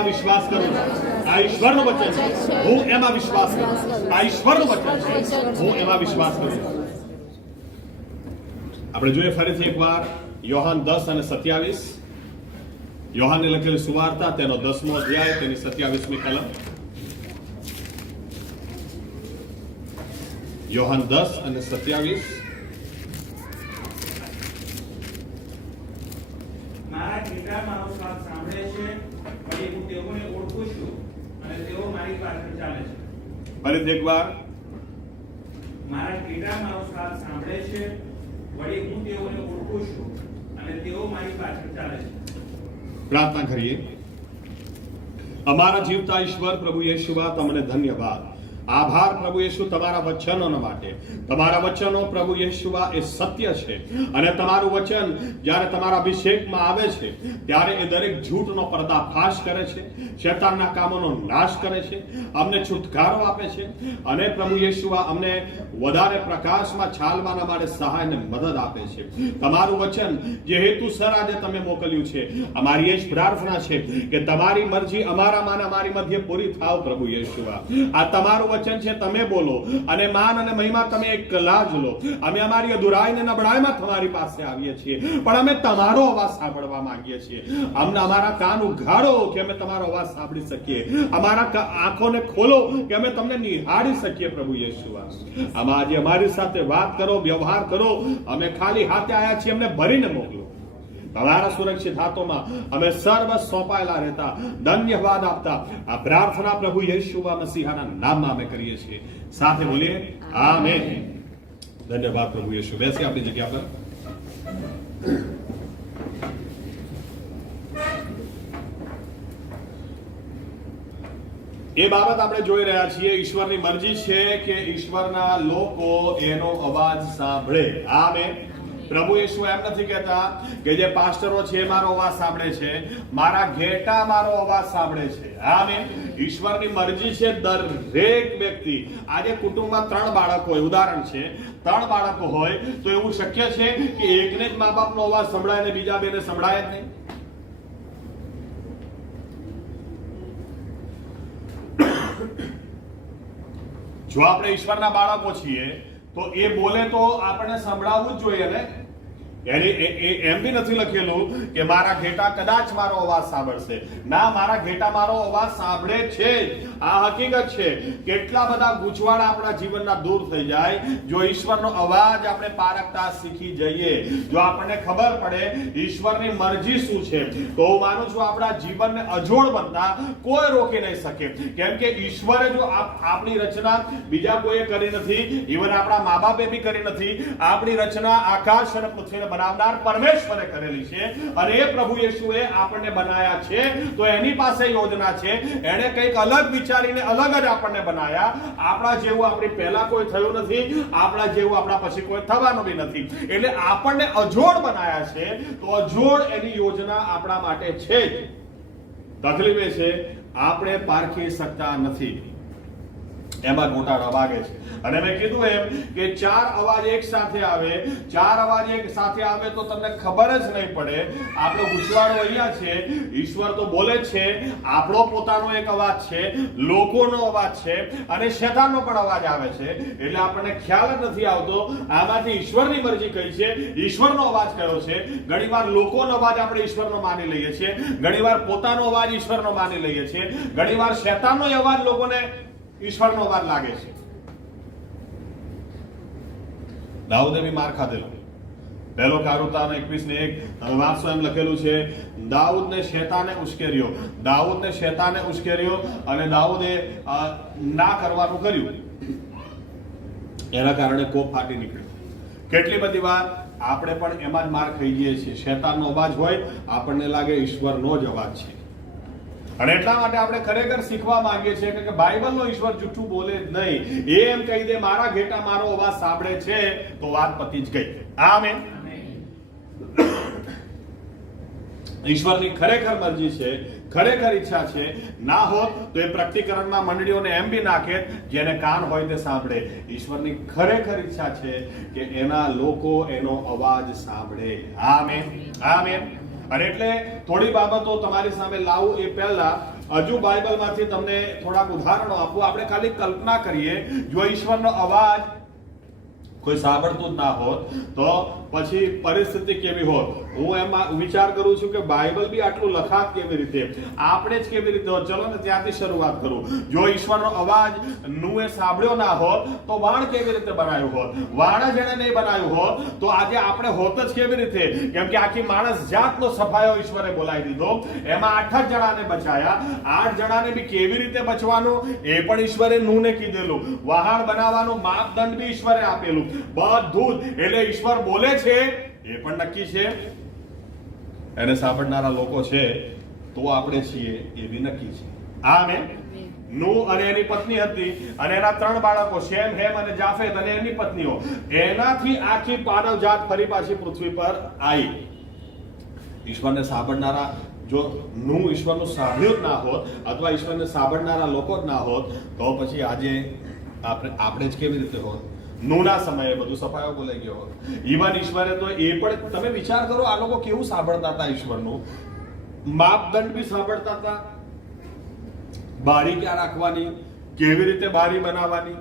એમાં વિશ્વાસ કરું છું. આ ઈશ્વરનું વચન છે, હું એમાં વિશ્વાસ કરું છું. આ ઈશ્વરનું વચન છે, હું એમાં વિશ્વાસ કરું છું. આપણે જોઈએ ફરીથી એકવાર યોહાન 10 અને 27. યોહાનને લખેલી સુવાર્તા તેનો 10મો અધ્યાય તેની 27મી કલમ. યોહાન 10 અને 27. મારા ઘેટા મારો સ્વાદ સાંભળે છે, વળી હું તેઓને ઓળખું છું અને તેઓ મારી પાછળ ચાલે છે. ફરીથી એકવાર. મારા ઘેટા મારો સ્વાદ સાંભળે છે, વળી હું તેઓને ઓળખું છું અને તેઓ મારી પાછળ ચાલે છે. પ્રાર્થના કરીએ. અમારા જીવતા ઈશ્વર પ્રભુ યેશુવા, તમને ધન્યવાદ, આભાર પ્રભુ યેશુ તમારા વચનોના માટે. તમારા વચનો પ્રભુ યેશુવા એ સત્ય છે અને તમારું વચન જ્યારે તમારા અભિષેકમાં આવે છે ત્યારે એ દરેક ઝૂઠનો પર્દાફાશ કરે છે, શૈતાનના કામોનો નાશ કરે છે, અમને છુટકારો આપે છે અને પ્રભુ યેશુવા અમને વધારે પ્રકાશમાં ચાલવાના માટે સહાય અને મદદ આપે છે. તમારું વચન જે હેતુસર આજે તમે મોકલ્યું છે, અમારી એ જ પ્રાર્થના છે કે તમારી મરજી અમારામાં અમારી મધ્ય પૂરી થાવ પ્રભુ યેશુવા. આ તમારું વચન છે, તમે બોલો અને માન અને મહિમા તમે એકલા જ લો. અમે અમારી અધૂરાઈ અને નબળાઈમાં તમારી પાસે આવીએ છીએ, પણ અમે તમારો અવાજ સાંભળવા માંગીએ છીએ. અમને અમારા કાન ઉઘાડો કે અમે તમારો અવાજ સાંભળી શકીએ, અમારા આંખોને ખોલો કે અમે તમને નિહાળી શકીએ પ્રભુ યેશુવા. આજે અમારી સાથે વાત કરો, વ્યવહાર કરો. અમે ખાલી હાથે આયા છીએ, અમને ભરીને મોકલો. તમારા સુરક્ષિત હાથોમાં અમે સર્વ સોંપાયેલા રહેતા, ધન્યવાદ આપતા આ પ્રાર્થના પ્રભુ યેશુવા મસીહાના નામમાં અમે કરીએ છીએ. સાથે બોલીએ આમેન. ધન્યવાદ પ્રભુ યેશુ. બેસી આપણી જગ્યા પર. એ બાબત આપણે જોઈ રહ્યા છીએ. ઈશ્વરની મરજી છે કે ઈશ્વરના લોકો એનો અવાજ સાંભળે. આમેન. પ્રભુ યેશુ એમ નથી કહેતા કે જે પાસ્ટરો છે મારો અવાજ સાંભળે છે, મારા ઘેટા મારો અવાજ સાંભળે છે. આમેન. ઈશ્વરની મરજી છે દરેક વ્યક્તિ. આજે કુટુંબમાં 3 બાળકો હોય, ઉદાહરણ છે 3 બાળકો હોય તો એવું શક્ય છે કે એકને જ મા બાપનો અવાજ સંભળાય ને બીજા બેને સંભળાય જ નહીં? જો આપણે ઈશ્વરના બાળકો છીએ તો એ બોલે તો આપણે સંભળાવવું જ જોઈએ ને. એમ બી નથી લખેલું કે મારા ઘેટા કદાચ મારો અવાજ સાંભળશે. ના, મારા ઘેટા મારો અવાજ સાંભળે છે. આ હકીકત છે. કેટલા બધા ગૂંચવાડા આપણા જીવનના દૂર થઈ જાય જો ઈશ્વરનો અવાજ આપણે પારખતા શીખી જઈએ, જો આપણને ખબર પડે ઈશ્વરની મરજી શું છે, તો હું માનું છું આપણા જીવનને અજોડ બનતા કોઈ રોકી નહીં શકે. કેમ કે ઈશ્વરે જો આપણી રચના બીજા કોઈએ કરી નથી, ઇવન આપણા મા બાપે બી કરી નથી. આપણી રચના આકાશ અને પૃથ્વીને બનાવનાર પરમેશ્વરે કરેલી છે અને એ પ્રભુ યેશુએ આપણને બનાયા છે. તો એની પાસે યોજના છે. એણે કંઈક અલગ વિચારીને અલગ જ આપણને બનાયા. આપણા જેવું આપણી પહેલા કોઈ થયું નથી, આપણા જેવું આપણા પછી કોઈ થવાનું બી નથી. એટલે આપણને અજોડ બનાયા છે. તો અજોડ એની યોજના આપણા માટે છે જ. તકલીફ એ છે આપણે પારખી શકતા નથી. એમાં ગોટાળા વાગે છે. અને મેં કીધું એમ કે 4 અવાજ એક સાથે આવે, 4 અવાજ એક સાથે આવે તો તમને ખબર જ નહીં પડે. આપણો ગૂંચવાડો અહીંયા છે. ઈશ્વર તો બોલે છે, આપણો પોતાનો એક અવાજ છે, લોકોનો અવાજ છે અને શૈતાનનો પણ અવાજ આવે છે. એટલે આપણને ખ્યાલ જ નથી આવતો આમાંથી ઈશ્વરની મરજી કઈ છે, ઈશ્વરનો અવાજ કયો છે. ઘણીવાર લોકોનો અવાજ આપણે ઈશ્વરનો માની લઈએ છીએ, ઘણીવાર પોતાનો અવાજ ઈશ્વરનો માની લઈએ છીએ, ઘણીવાર શૈતાનનો અવાજ લોકોને ઈશ્વરનો અવાજ લાગે છે. દાઉદે બી માર ખાધેલો. પહેલો કારુતાનો 21:1 વાંચો એમ લખેલું છે, દાઉદને શૈતાને ઉશ્કેર્યો. દાઉદને શૈતાને ઉશ્કેર્યો અને દાઉદે ના કરવાનું કર્યું. એના કારણે કોપ ફાટી નીકળ્યો. કેટલી બધી વાર આપણે પણ એમાં જ માર ખાઈ જઈએ છીએ. શૈતાનનો અવાજ હોય, આપણને લાગે ઈશ્વરનો જ અવાજ છે. અને એટલા માટે આપણે ખરેખર શીખવા માંગીએ છીએ કે બાઇબલનો ઈશ્વર જૂઠું બોલે જ નહીં. એ એમ કહી દે મારા ઘેટા મારો અવાજ સાંભળે છે તો વાત પતી જ ગઈ. આમેન. ઈશ્વરની ખરેખર મરજી છે, ખરેખર ઈચ્છા છે. ના હોત તો એ પ્રકટીકરણમાં મંડળીઓને એમ બી નાખે જેને કાન હોય તે સાંભળે. ઈશ્વરની ખરેખર ઈચ્છા છે કે એના લોકો એનો અવાજ સાંભળે. આમેન. આમેન. અને એટલે થોડી બાબતો તમારી સામે લાવું એ પહેલા હજુ બાઇબલમાંથી તમને થોડાક ઉદાહરણો આપું. આપણે ખાલી કલ્પના કરીએ, જો ઈશ્વરનો અવાજ કોઈ સાંભળતું જ ના હોત તો પછી પરિસ્થિતિ કેવી હોત. હું એમાં વિચાર કરું છું કે બાઇબલ બી આટલું લખાત કેવી રીતે, આપણે જ કેવી રીતે હોત. ચલો ને ત્યાંથી શરૂઆત કરું. જો ઈશ્વરનો અવાજ નુએ સાંભળ્યો ના હોત તો વાણ કેવી રીતે બનાવ્યું હોત? વાણ જ એને નહીં બનાવ્યું હોત તો આજે આપણે હોત જ કેવી રીતે? કેમ કે આખી માણસ જાતનો સફાયો ઈશ્વરે બોલાવી દીધો. એમાં 8 જ જણાને બચાયા. 8 જણાને બી કેવી રીતે બચવાનું એ પણ ઈશ્વરે નુને કીધેલું. વહાણ બનાવવાનું માપદંડ બી ઈશ્વરે આપેલું. બધું જ. એટલે ઈશ્વર બોલે છે એ પણ નક્કી છે, એને સાંભળનારા લોકો છે તો આપણે છીએ એ બી નક્કી છે. આમેન. નૂહ અને એની પત્ની હતી અને એના 3 બાળકો શેમ, હેમ અને જાફેત અને એની પત્નીઓ. એનાથી આખી માનવ જાત ફરી પાછી પૃથ્વી પર આવી. ઈશ્વરને સાંભળનારા, જો નૂહ ઈશ્વરનું સાંભળ્યું જ ના હોત અથવા ઈશ્વરને સાંભળનારા લોકો જ ના હોત તો પછી આજે આપણે જ કેવી રીતે હોત? નૂના સમયે બધું સફાયો બોલાઈ ગયો હોત. ઈવન ઈશ્વરે તો એ પણ, તમે વિચાર કરો આ લોકો કેવું સાંભળતા હતા ઈશ્વરનું. માપદંડ બી સાંભળતા હતા. બારી ક્યાં રાખવાની, કેવી રીતે બારી બનાવવાની.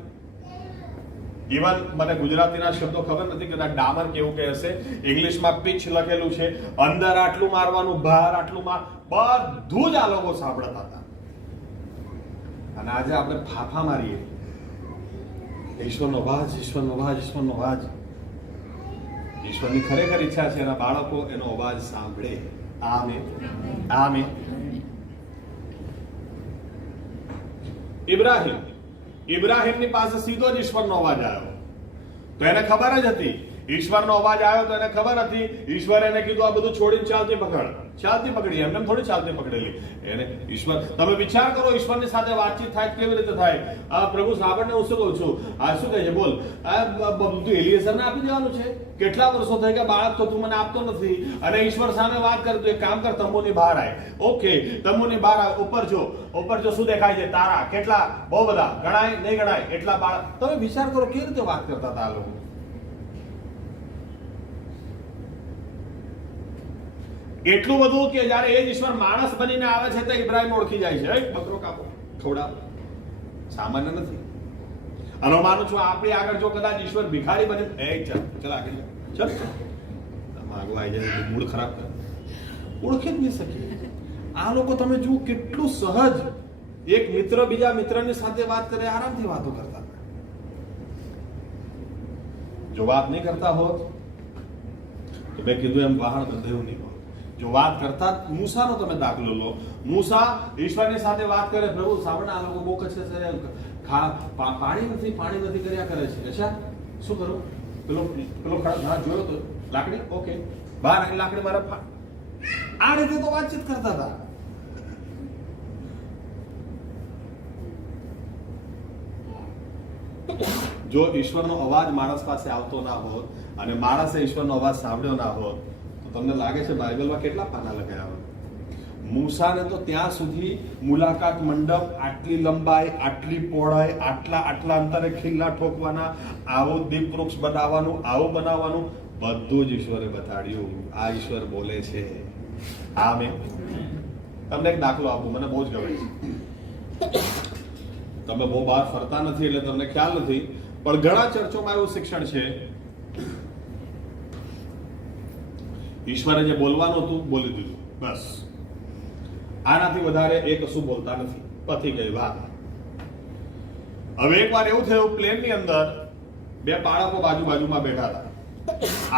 ઇવન મને ગુજરાતીના શબ્દો ખબર નથી, કદાચ ડામર કેવું કે હશે, ઇંગ્લિશમાં પિચ લખેલું છે. અંદર આટલું મારવાનું, બહાર આટલું બધું જ આ લોકો સાંભળતા હતા. અને આજે આપણે ફાફા મારીએ, ઈશ્વરનો અવાજ, ઈશ્વરનો અવાજ, ઈશ્વરનો અવાજ. ઈશ્વરની ખરેખર ઈચ્છા છે એના બાળકો એનો અવાજ સાંભળે. આમેન. આમેન. ઇબ્રાહીમની પાસે સીધો જ ઈશ્વરનો અવાજ આવ્યો તો એને ખબર જ હતી. ઈશ્વરનો અવાજ આવ્યો તો એને ખબર હતી. ઈશ્વરે એને કીધું આ બધું છોડીને ચાલતી પકડી. એમને થોડી ચાલતી પકડેલી. એને ઈશ્વર, તમે વિચાર કરો ઈશ્વરની સાથે વાતચીત થાય કેવી રીતે થાય. પ્રભુ સાંભળને, હું શું કહું છું, આ શું કહે છે બોલ, બધું એલિયેઝરને આપી દેવાનું છે. કેટલા વર્ષો થઈ ગયા બાળક તો તું મને આપતો નથી. અને ઈશ્વર સામે વાત કરે તો એક કામ કર, તંબુની બહાર આય. ઓકે, તંબુની બહાર આવ. ઉપર જો શું દેખાય છે? તારા. કેટલા? બહુ બધા. ગણાય નહીં ગણાય એટલા બાળક. તમે વિચાર કરો કેવી રીતે વાત કરતા હતા આ લોકો. એટલું બધું કે જયારે એ જ ઈશ્વર માણસ બનીને આવે છે તો ઇબ્રાહીમ ઓળખી જાય છે. બકરો કાપો, ખવડાવો. સામાન્ય નથી. અને હું માનું છું આપણી આગળ જો કદાચ ઈશ્વર ભિખારી બને, ચાલ આગળ ચાલ, આગળ આવી જાય, મૂડ ખરાબ કરે, ઓળખી જ નહીં શકીએ. આ લોકો તમે જુઓ કેટલું સહજ. એક મિત્ર બીજા મિત્રની સાથે વાત કરે, આરામથી વાતો કરતા. જો વાત નહીં કરતા હોત તો મેં કીધું એમ વહાણ બંધાયું નહીં હોત. જો વાત કરતા, મૂસાનો તમે દાખલો લો. મૂસા ઈશ્વરની સાથે વાત કરે, પ્રભુ સાંભળ આ લોકો બહુ કચે છે, પાણી નથી કર્યા કરે છે. અચ્છા શું કરું? પેલો ના જોયો તો લાકડી, ઓકે, બહાર આવી લાકડી મારા. આ રીતે તો વાતચીત કરતા હતા. જો ઈશ્વરનો અવાજ માણસ પાસે આવતો ના હોત અને માણસે ઈશ્વરનો અવાજ સાંભળ્યો ના હોત તો તમને લાગે છે બાઇબલમાં કેટલા પાના લખાયા હોય? મૂસાને તો ત્યાં સુધી મુલાકાત મંડપ, આટલી લંબાઈ, આટલી પહોળાઈ, આટલા અંતરે ખીલ્લા ઠોકવાના, આવું દીપ વૃક્ષ બનાવવાનું, આવું બનાવવાનું, બધું જ ઈશ્વરે બતાડ્યું. આ ઈશ્વર બોલે છે. આમેન. તમને એક દાખલો આપું, મને બહુ જ ગમે છે. તમે બહુ બહાર ફરતા નથી એટલે તમને ખ્યાલ નથી, પણ ઘણા ચર્ચોમાં એવું શિક્ષણ છે, ઈશ્વરે જે બોલવાનું હતું બોલી દીધું, બસ. આનાથી વધારે એ કશું બોલતા નથી. પતી ગઈ વાત. હવે એકવાર એવું થયું, પ્લેનની અંદર 2 બાળકો બાજુમાં બેઠા હતા.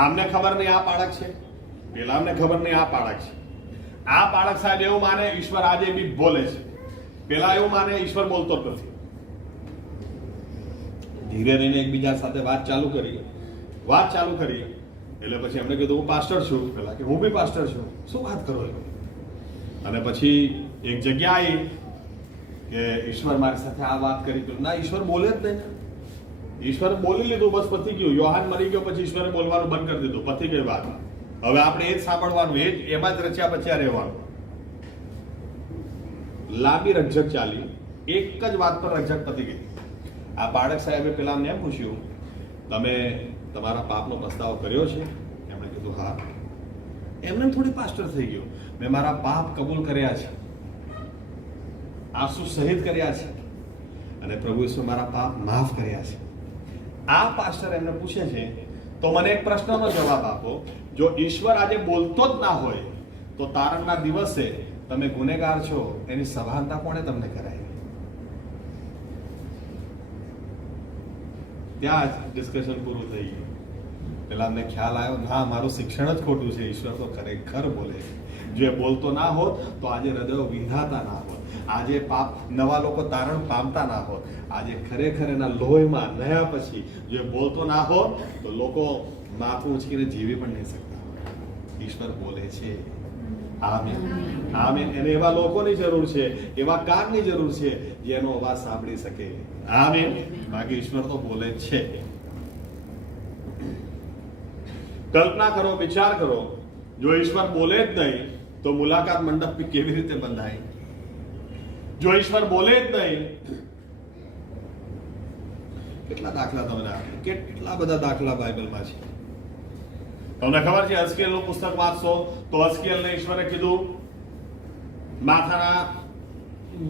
આમને ખબર નહીં આ બાળક છે, પેલામને ખબર નહીં આ બાળક છે. આ બાળક સાહેબ એવું માને ઈશ્વર આજે બી બોલે છે, પેલા એવું માને ઈશ્વર બોલતો જ નથી. ધીરે રહીને એકબીજા સાથે વાત ચાલુ કરી એટલે પછી એમણે કીધું હું પાસ્ટર છું. પેલા કે હું બી પાસ્ટર છું. શું વાત કરો? અને પછી એક જગ્યા આવી કે ઈશ્વર મારી સાથે આ વાત કરી. ના, ઈશ્વર બોલે જ નહીં. ઈશ્વરે બોલી લીધું, બસ પતી ગયું. યોહાન મરી ગયો પછી ઈશ્વરે બોલવાનું બંધ કરી દીધું, પતી ગઈ વાત. હવે આપણે એ જ સાંભળવાનું, એમાં જ રચ્યા બચ્યા રહેવાનું. લાંબી રકઝક ચાલી, એક જ વાત પર રકઝક પતી ગઈ. આ બાળક સાહેબે પેલા એમ પૂછ્યું, તમે તમારા પાપનો પસ્તાવો કર્યો છે? એમણે કીધું હા. એમને થોડી પાસ્ટર થઈ ગયો, મેં મારા પાપ કબૂલ કર્યા છે. આંસુ સહિત કર્યા છે અને પ્રભુ ઈસુ મારા પાપ માફ કર્યા છે. આ પાસ્ટર એમને પૂછે છે, તો મને એક પ્રશ્નનો જવાબ આપો, જો ઈશ્વર આજે બોલતો જ ના હોય તો તારણના દિવસે તમે ગુનેગાર છો એની સભાનતા કોણે તમને કરાવી? ત્યાં જ ડિસ્કશન પૂરું થઈ ગયું. પેલા અમને ખ્યાલ આવ્યો, ના મારું શિક્ષણ જ ખોટું છે, ઈશ્વર તો ખરેખર બોલે છે. જો એ બોલતો ના હોત તો આજે હૃદયો વિંધાતા ના હોત, આજે પાપ નવા લોકો તારણ પામતા ના હોત, આજે ખરેખર એના લોહીમાં નયા પછી જો એ બોલતો ના હોત તો લોકો માથું ઉંચકીને જીવી પણ નહીં શકતા. ઈશ્વર બોલે છે. આમીન, આમીન. એને એવા લોકોની જરૂર છે, એવા કામની જરૂર છે જે એનો અવાજ સાંભળી શકે. આમીન. બાકી ઈશ્વર તો બોલે જ છે. કલ્પના કરો, વિચાર કરો, જો ઈશ્વર બોલે જ નહીં તો મુલાકાત મંડપ કેવી રીતે બંધાય? જો ઈશ્વર બોલે જ નહીં, કેટલા દાખલા તમને આપે, કેટલા બધા દાખલા બાઇબલમાં છે. તમને ખબર છે હઝકીએલનું પુસ્તક વાંચશો તો હઝકીએલને ઈશ્વરે કીધું માથાના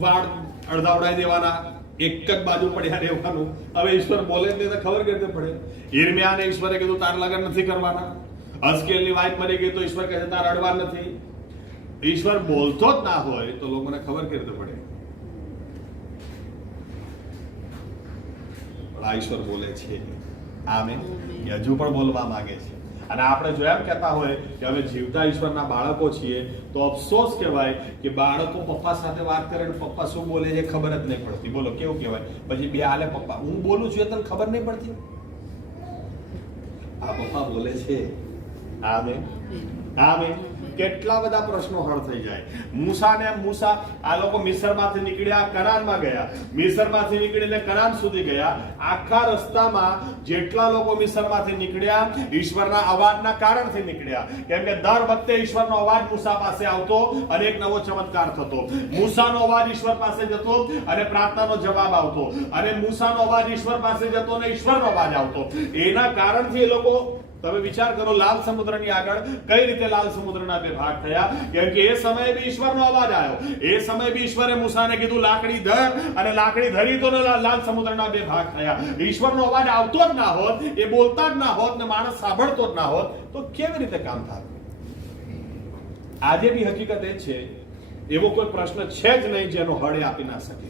વાળ અડધા ઉડાઈ દેવાના, એક જ બાજુ પડ્યા રહેવાનું. હવે ઈશ્વર બોલે જ નહીં તો ખબર કેવી રીતે પડે? યિર્મયાને ઈશ્વરે કીધું તાર લગ્ન નથી કરવાના. હઝકીએલની વાઈફ મરી ગઈ તો ઈશ્વર કહે છે તાર અડવા નથી. ઈશ્વર બોલતો જ ના હોય તો લોકોને ખબર કેવી રીતે પડે? આ ઈશ્વર બોલે છે. આમીન. એ હજુ પણ બોલવા માંગે છે. અને આપણે જો એમ કહેતા હોય કે અમે જીવતા ઈશ્વરના બાળકો છીએ તો અફસોસ કહેવાય કે બાળકો પપ્પા સાથે વાત કરે ને પપ્પા શું બોલે છે ખબર જ નહીં પડતી. બોલો કેવું કહેવાય? પછી બે હાલે પપ્પા હું બોલું છું તને ખબર નહીં પડતી? આ પપ્પા બોલે છે. આમીન, આમીન. કેટલા બધા પ્રશ્નો હળ થઈ જાય. મૂસા આ લોકો મિસ્રમાંથી નીકળ્યા, કનાનમાં ગયા. મિસ્રમાંથી નીકળીને કનાન સુધી ગયા. આખા રસ્તામાં જેટલા લોકો મિસ્રમાંથી નીકળ્યા ઈશ્વરના અવાજના કારણથી નીકળ્યા. કેમ કે દર વખતે ઈશ્વરનો અવાજ મૂસા પાસે આવતો અને એક નવો ચમત્કાર થતો. મૂસાનો અવાજ ઈશ્વર પાસે જતો અને પ્રાર્થનાનો જવાબ આવતો, અને મૂસાનો અવાજ ઈશ્વર પાસે જતો અને ઈશ્વરનો અવાજ આવતો. એના કારણથી એ લોકો, તમે વિચાર કરો લાલ સમુદ્રની આગળ કઈ રીતે લાલ સમુદ્રના બે ભાગ થયા? કેમ કે એ સમયે બી ઈશ્વરનો અવાજ આવ્યો. એ સમયે બી ઈશ્વરે મૂસાને કીધું લાકડી ધર, અને લાકડી ધરી તો લાલ સમુદ્રના બે ભાગ થયા. ઈશ્વરનો અવાજ આવતો જ ના હોત, એ બોલતા જ ના હોત ને માણસ સાંભળતો જ ના હોત તો કેવી રીતે કામ થાય? આજે બી હકીકત એ છે, એવો કોઈ પ્રશ્ન છે જ નહીં જેનો હળ આપી ના શકે.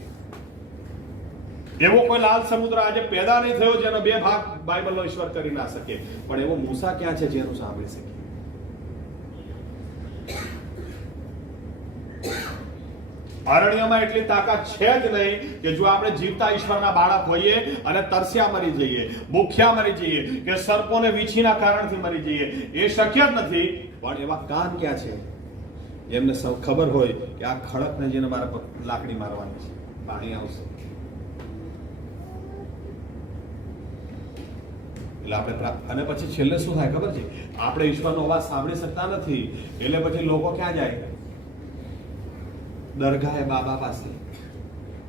એવો કોઈ લાલ સમુદ્ર આજે પેદા નહીં થયો જેનો બે ભાગ બાઇબલનો ઈશ્વર કરી ના શકે. પણ એવો મૂસા ક્યાં છે જેનું સાંભળી શકે? અરણ્યમાં એટલી તાકાત છે જ નહીં કે જો આપણે જીવતા ઈશ્વરના બાળક હોઈએ અને તરસ્યા મરી જઈએ, ભૂખ્યા મરી જઈએ, કે સર્પોને વીંછીના કારણથી મરી જઈએ, એ શક્ય જ નથી. પણ એવા કામ ક્યાં છે એમને ખબર હોય કે આ ખડકને જેને મારા પર લાકડી મારવાની છે, પાણી આવશે. એટલે આપણે અને પછી છેલ્લે શું થાય ખબર છે? આપણે ઈશ્વરનો અવાજ સાંભળી શકતા નથી એટલે પછી લોકો ક્યાં જાય? दरगाह बाबा पास.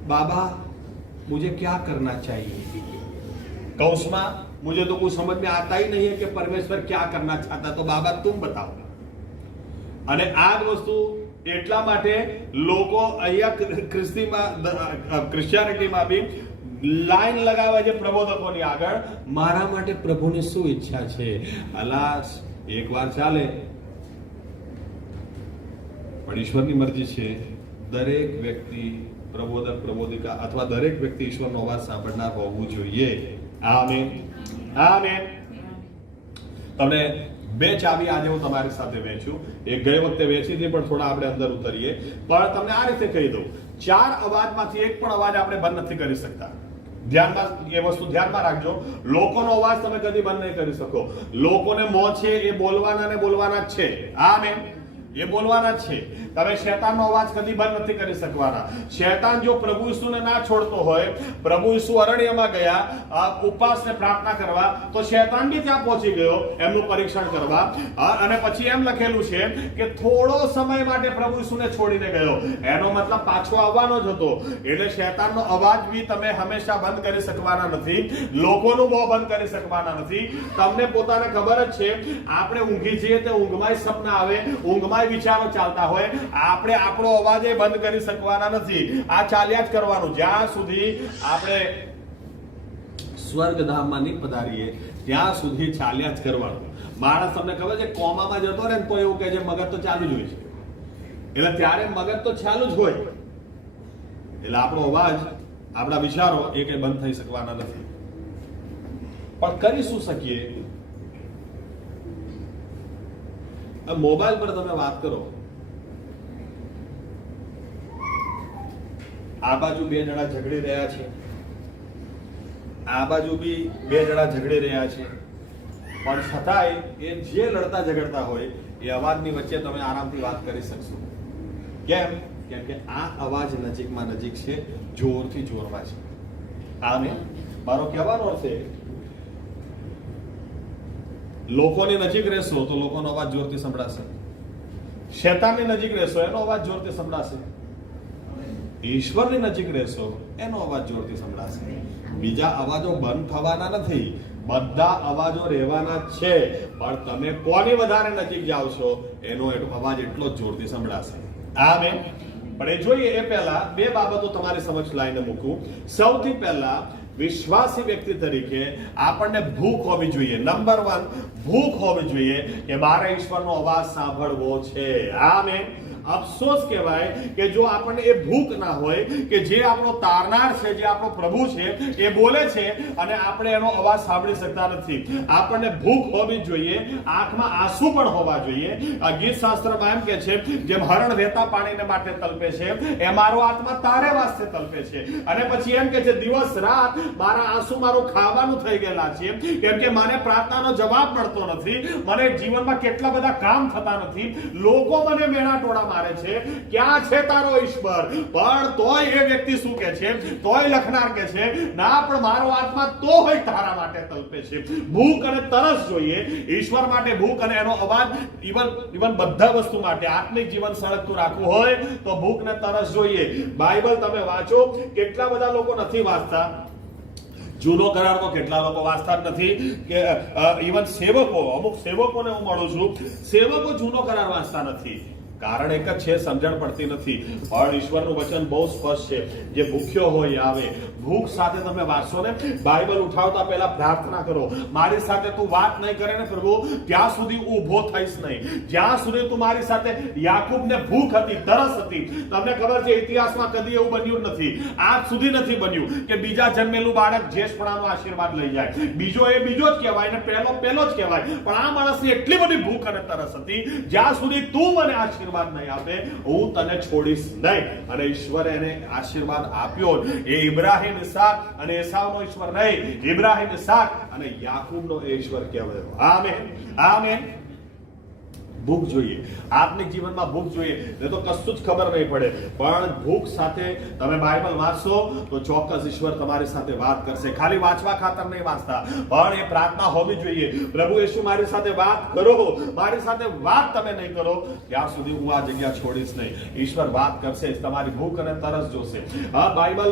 बाबा मुझे क्या करना चाहिए? कौसमा मुझे तो कुछ समझ में आता ही नहीं है कि परमेश्वर क्या करना चाहता, तो बाबा तुम बताओ. અને આ જ વસ્તુ એટલા માટે લોકો અહીંયા ક્રિશ્ચિયાનિટીમાં બી લાઈન લગાવે છે પ્રબોધકોની આગળ, મારા માટે પ્રભુની શું ઈચ્છા છે. અલા એકવાર ચાલે પણ ઈશ્વરની મરજી છે. દરેક વ્યક્તિ પ્રબોધક પ્રબોધિકા અથવા દરેક વ્યક્તિ ઈશ્વરનો અવાજ સાંભળનાર હોવું જોઈએ. આમીન, આમીન. તમને બે ચાવી આજે હું તમારી સાથે વહેંચું. એક ગઈ વખતે વહેંચી હતી પણ થોડા આપણે અંદર ઉતરીએ. પણ તમને આ રીતે કહી દઉં, 4 અવાજમાંથી એક પણ અવાજ આપણે બંધ નથી કરી શકતા. ધ્યાનમાં એ વસ્તુ ધ્યાનમાં રાખજો. લોકોનો અવાજ તમે કદી બંધ નહીં કરી શકો. લોકોને મોં છે એ બોલવાના ને બોલવાના જ છે. આમીન, એ બોલવાના જ છે. તમે શેતાનનો અવાજ કદી બંધ નથી કરી શકવાના. શેતાન જો પ્રભુ ઈસુને ના છોડતો હોય, પ્રભુ ઈસુ અરણ્યમાં ગયા ઉપવાસ ને પ્રાર્થના કરવા, તો શેતાન બી ત્યાં પહોંચી ગયો એમનું પરીક્ષણ કરવા. અને પછી એમ લખેલું છે કે થોડો સમય માટે પ્રભુ ઈસુને છોડીને ગયો. એનો મતલબ પાછો આવવાનો જ હતો. એટલે શેતાનનો અવાજ બી તમે હંમેશા બંધ કરી શકવાના નથી. લોકોનું મોં બંધ કરી શકવાના નથી. તમને પોતાને ખબર જ છે, આપણે ઊંઘી જઈએ તો ઊંઘમાં સપના આવે, ઊંઘમાં મનમાં વિચારો ચાલતા હોય, આપણે આપણો અવાજ બંધ કરી શકવાના નથી. આ ચાલ્યા જ કરવાનું જ્યાં સુધી આપણે સ્વર્ગધામમાં નહીં પધારીએ ત્યાં સુધી ચાલ્યા જ કરવાનું. માણસ તમને ખબર છે કોમામાં જતો રહે ને તો એવું કહે છે મગજ તો ચાલુ જ હોય છે. એટલે ત્યારે મગજ તો ચાલુ જ હોય, એટલે આપણો અવાજ આપણા વિચારો એ કઈ બંધ થઈ શકવાના નથી. પણ કરી શું શકીએ? મોબાઈલ પર તમે વાત કરો, આ બાજુ બે જણા ઝઘડી રહ્યા છે, આ બાજુ બી બે જણા ઝઘડી રહ્યા છે, પણ છતાંય એ જે લડતા ઝઘડતા હોય એ અવાજની વચ્ચે તમે આરામથી વાત કરી શકશો. કેમ? કેમ કે આ અવાજ નજીકમાં નજીક છે, જોરથી જોરમાં છે. આને મારો કહેવાનો અર્થ છે લોકોની નજીક રહેશો તો લોકોનો અવાજ જોરથી સંભળાશે, શૈતાનની નજીક રહેશો એનો અવાજ જોરથી સંભળાશે, ઈશ્વરની નજીક રહેશો એનો અવાજ જોરથી સંભળાશે. બીજા અવાજો બંધ થવાના નથી, બધા અવાજો રહેવાના જ છે, પણ તમે કોની વધારે નજીક જાઓ છો એનો અવાજ એટલો જ જોરથી સંભળાશે. આમેન. પણ એ જોઈએ એ પહેલા બે બાબતો તમારી સમક્ષ લાઈને મૂકું. સૌથી પહેલા વિશ્વાસી વ્યક્તિ તરીકે આપણને ભૂખ હોવી જોઈએ. નંબર 1 ભૂખ હોવી જોઈએ કે મારે ઈશ્વરનો અવાજ સાંભળવો છે. આમેન. અફસોસ કહેવાય કે જો આપણને એ ભૂખ ના હોય કે જે આપણો તારનાર છે, જે આપણો પ્રભુ છે એ બોલે છે અને આપણે એનો અવાજ સાંભળી શકતા નથી. આપણને ભૂખ હોવી જોઈએ, આંખમાં આંસુ પણ હોવા જોઈએ. ગીત શાસ્ત્રમાં એમ કે છે જેમ હરણ વહેતા પાણીને માટે તલપે છે એ મારો આત્મા તારે વાસ્તે તલપે છે. અને પછી એમ કે છે દિવસ રાત મારા આંસુ મારું ખાવાનું થઈ ગયેલા છે, કેમ કે મને પ્રાર્થનાનો જવાબ મળતો નથી, મને જીવનમાં કેટલા બધા કામ થતા નથી, લોકો મને મેળા ટોળા મારે છે, ક્યાં છે તારો ઈશ્વર? પણ તોય એ વ્યક્તિ શું કે છે? તોય લખનાર કે છે ના, પણ મારો આત્મા તોય તારા માટે તલપે છે. ભૂખ અને તરસ જોઈએ ઈશ્વર માટે. ભૂખ અને એનો અવાજ ઇવન બધા વસ્તુ માટે આત્મિક જીવન સળગતું રાખવું હોય તો ભૂખ ને તરસ જોઈએ. બાઇબલ તમે વાંચો, કેટલા બધા લોકો નથી વાંચતા. જૂનો કરાર તો કેટલા લોકો વાંચતા જ નથી, કે ઇવન સેવકો, અમુક સેવકોને હું મળું છું, સેવકો જૂનો કરાર વાંચતા નથી. કારણ એક જ છે, સમજણ પડતી નથી. પણ ઈશ્વરનું વચન બહુ સ્પષ્ટ છે, જે ભૂખ્યો હોય આવે. ભૂખ સાથે તમે વાંચશો ને, બાઇબલ ઉઠાવતા પહેલા પ્રાર્થના કરો, મારી સાથે તું વાત નહીં કરે ને પ્રભુ ત્યાં સુધી ઊભો થઈશ નહીં, જ્યાં સુધી તું મારી સાથે. યાકૂબને ભૂખ હતી, તરસ હતી. તમને ખબર છે ઇતિહાસમાં કદી એવું બન્યું નથી, આજ સુધી નથી બન્યું કે બીજા જન્મેલું બાળક જેઠપણાનો આશીર્વાદ લઈ જાય. બીજો એ બીજો જ કહેવાય ને પહેલો જ કહેવાય. પણ આ માણસની એટલી બધી ભૂખ અને તરસ હતી, જ્યાં સુધી તું મને આશીર્વાદ નહીં આપે હું તને છોડીશ નહીં. અને ઈશ્વરે એને આશીર્વાદ આપ્યો. એ ઇબ્રાહિમ, ઇસાક અને એસાવનો ઈશ્વર નહીં, ઇબ્રાહિમ, ઇસાક અને યાકૂબનો એ ઈશ્વર કહેવાય. આમેન. આમેન. ભૂખ જોઈએ, આત્મિક જીવનમાં ભૂખ જોઈએ, ને તો કશું જ ખબર નહીં પડે. પણ ભૂખ સાથે તમે બાઇબલ વાંચશો તો ચોક્કસ ઈશ્વર તમારી સાથે વાત કરશે. ખાલી વાંચવા ખાતર નહીં વાંચતા, પણ એ પ્રાર્થના હોવી જોઈએ. પ્રભુ યેશુ મારી સાથે વાત કરો, મારી સાથે વાત તમે નહીં કરો ત્યાં સુધી હું આ જગ્યા છોડીશ નહીં. ઈશ્વર વાત કરશે, તમારી ભૂખ અને તરસ જોશે. બાઇબલ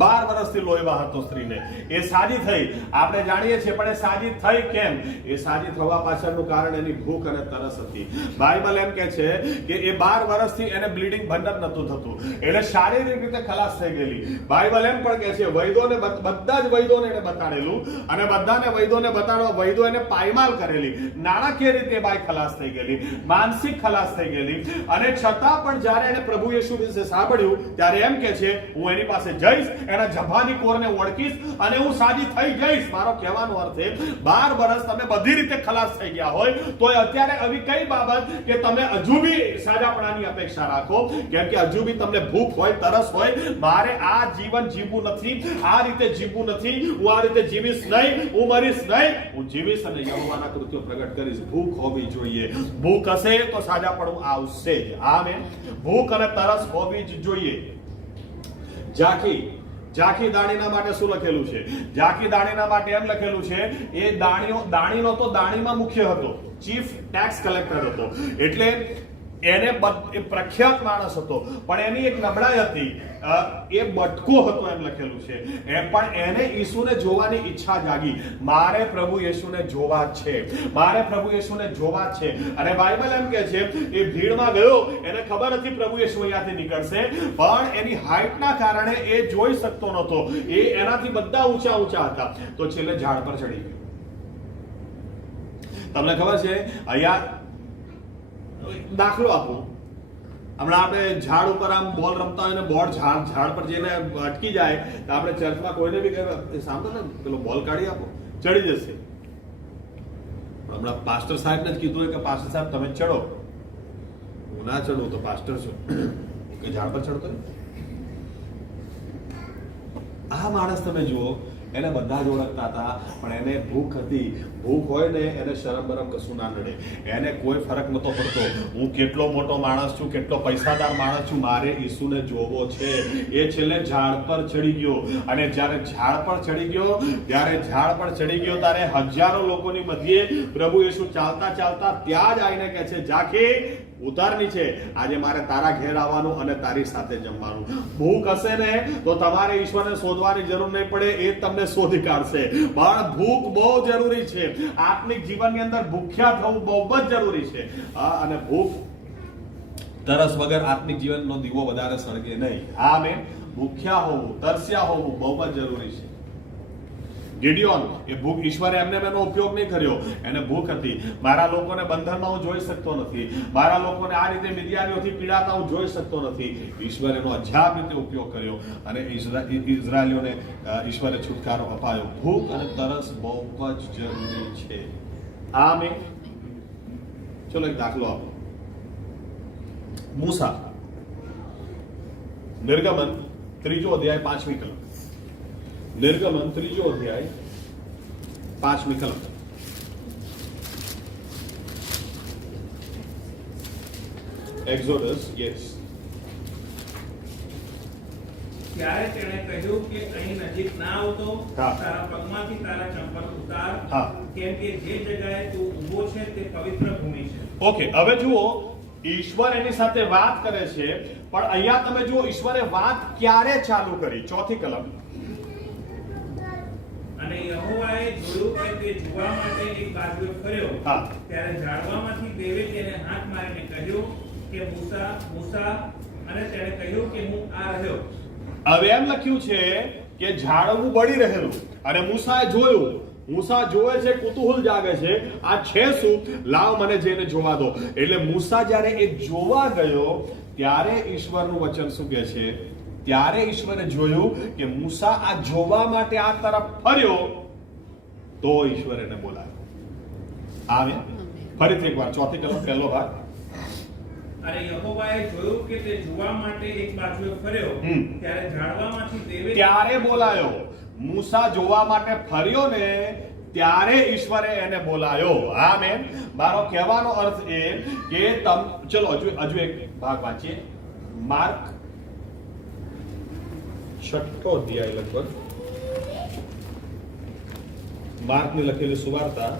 12 વર્ષથી લોહીમાં હતો સ્ત્રીને, એ સાજી થઈ આપણે જાણીએ છીએ. પણ એ સાજી થઈ કેમ? એ સાજી થવા પાછળનું કારણ એની ભૂખ અને તરસ હતી. બાઇબલ એમ કે છે કે એ 12 વર્ષથી એને બ્લીડિંગ બંધ જ નતું થતું, એટલે શારીરિક રીતે ખલાસ થઈ ગયેલી. બાઇબલ એમ પણ કે છે વૈદોને, બધા જ વૈદોને એને બતાડેલું, અને બધાને વૈદોને બતાડવા વૈદો એને પાયમાલ કરેલી. નાણાકીય રીતે બાઈ ખલાસ થઈ ગયેલી, માનસિક ખલાસ થઈ ગયેલી. અને છતાં પણ જ્યારે એને પ્રભુ યેશુ વિશે સાંભળ્યું ત્યારે એમ કે છે હું એની પાસે જઈશ, એના જભાની કોરને ઓળખીશ અને હું સાજી થઈ જઈશ. મારો કહેવાનો અર્થ છે 12 વર્ષ તમે બધી રીતે ખલાસ થઈ ગયા હોય તો અત્યારે આવી કઈ બાબત કે તમે હજુ બી સાજાપણાની અપેક્ષા રાખો? કેમ કે હજુ બી તમને ભૂખ હોય, તરસ હોય, મારે આ જીવન જીવવું નથી, આ રીતે જીવવું નથી, હું આ રીતે જીવીશ નહીં, હું મરીશ નહીં, હું જીવીશ અને યહોવાના કૃત્યો પ્રગટ કરીશ. ભૂખ હોવી જોઈએ. ભૂખ હશે તો સાજાપણું આવશે જ. આમેન. ભૂખ અને તરસ હોવી જ જોઈએ. ઝાંખી દાણીના માટે શું લખેલું છે? ઝાંખી દાણીના માટે એમ લખેલું છે, એ દાણીનો તો દાણીમાં મુખ્ય હતો, ચીફ ટેક્સ કલેક્ટર હતો. એટલે એને એ પ્રખ્યાત માણસ હતો, પણ એની એક નબળાઈ હતી, એ બટકો હતો એમ લખેલું છે. પણ એને ઈસુને જોવાની ઈચ્છા જાગી. મારે પ્રભુ યેશુને જોવા જ છે, મારે પ્રભુ યેશુને જોવા જ છે. અને બાઇબલ એમ કહે છે એ ભીડમાં ગયો, એને ખબર હતી પ્રભુ યેશુ અહીંયાથી નીકળશે, પણ એની હાઇટના કારણે એ જોઈ શકતો નહોતો. એ એનાથી બધા ઊંચા ઊંચા હતા, તો છેલ્લે ઝાડ પર ચડી ગયો. તમને ખબર છે, અહીંયા દાખલો આપું, હમણાં આપણે ઝાડ ઉપર આમ બોલ રમતા હોય ને બોલ ઝાડ પર જઈને અટકી જાય તો આપણે ચર્ચમાં કોઈને બી કહે સાંભળો ને પેલો બોલ કાઢી આપો, ચડી જશે. હમણાં પાસ્ટર સાહેબને જ કીધું હોય કે પાસ્ટર સાહેબ તમે ચડો, હું ના ચડું તો પાસ્ટર છું કે ઝાડ પર ચડતો. આ માણસ તમે જુઓ, એને બધા જ ઓળખતા હતા, પણ એને ભૂખ હતી. ભૂખ હોય ને એને શરમ બરમ કશું ના નડે, એને કોઈ ફરક નતો પડતો. હું કેટલો મોટો માણસ છું, કેટલો પૈસાદાર માણસ છું, મારે ઈસુને જોવો છે. એ છેલ્લે ઝાડ પર ચડી ગયો, અને જ્યારે ઝાડ પર ચડી ગયો ત્યારે હજારો લોકોની મધ્યે પ્રભુ ઈસુ ચાલતા ચાલતા ત્યાં જ આવીને કહે છે, ઝાંખી ઉતાર નીચે, આજે મારે તારા ઘેર આવવાનું અને તારી સાથે જમવાનું. ભૂખ હશે ને તો તમારે ઈશ્વરને શોધવાની જરૂર નહીં પડે, એ તમને શોધી કાઢશે. પણ ભૂખ બહુ જરૂરી છે. આત્મિક જીવનની અંદર ભૂખ્યા થવું બહુ જ જરૂરી છે. અને ભૂખ તરસ વગર આત્મિક જીવનનો દીવો વધારે સળગે નહીં. આમેન. ભૂખ્યા હોવું, તરસ્યા હોવું બહુ જ જરૂરી છે. ગિડિયોન, એ ભૂખ, ઈશ્વરે એમને એનો ઉપયોગ નહીં કર્યો, એને ભૂખ હતી. મારા લોકોને બંધનમાં હું જોઈ શકતો નથી, મારા લોકોને આ રીતે મિદ્યાનીઓથી પીડાતા હું જોઈ શકતો નથી. ઈશ્વરે એનો અજાબ રીતે ઉપયોગ કર્યો અને ઇઝરાયલીઓને ઈશ્વરે છુટકારો અપાયો. ભૂખ અને તરસ બહુ જ જરૂરી છે. આમેન. ચલો એક દાખલો આપો. મૂસા, નિર્ગમન 3 અધ્યાય 5મી કલમ. નિર્ગમન 3 અધ્યાય 5મી કલમ. એક્ઝોડસ, યસ. ત્યારે તેણે કહ્યું કે અહીં નજીક ના આવતો, હા. તારા પગમાંથી તારા ચંપલ ઉતાર, હા. કેમ કે જે જગ્યાએ તું ઊભો છે તે પવિત્ર ભૂમિ છે. ઓકે, હવે જુઓ, ઈશ્વર એની સાથે વાત કરે છે, પણ અહીંયા તમે જુઓ ઈશ્વરે વાત ક્યારે ચાલુ કરી. 4th કલમ. અને યહોવાએ જોયું કે તે જોવા માટે એક બાજુએ ફર્યો, હા. ત્યારે ઝાડવામાંથી દેવે તેને હાથ મારીને કહ્યું કે મૂસા, મૂસા, અને તેણે કહ્યું કે હું આ રહ્યો. હવે એમ લખ્યું છે કે ઝાડવું બળી રહેલું, અને મૂસાએ જોયું. મૂસા જોવે છે, કુતૂહલ જાગે છે, આ છે શું, લાવ મને જઈને જોવા દો. એટલે મૂસા જ્યારે એ જોવા ગયો ત્યારે ઈશ્વરનું વચન શું કહે છે? ત્યારે ઈશ્વરે જોયું કે મૂસા આ જોવા માટે આ તરફ ફર્યો, તો ઈશ્વર એને બોલાવ્યો. આમેન. ફરીથી એકવાર 4th કલમ પહેલો ભાગ. અને યહોવાએ જોયું કે તે જોવા માટે એક બાજુએ ફર્યો, ત્યારે ઝાડવામાંથી દેવે ત્યારે બોલાયો. મૂસા જોવા માટે ફર્યો ને ત્યારે ઈશ્વરે એને બોલાયો. આમેન. મારો કહેવાનો અર્થ એ કે ચલો હજુ એક ભાગ વાંચીએ. માર્ક 6ઠ્ઠો અધ્યાય લગભગ. માર્કની લખેલી સુવાર્તા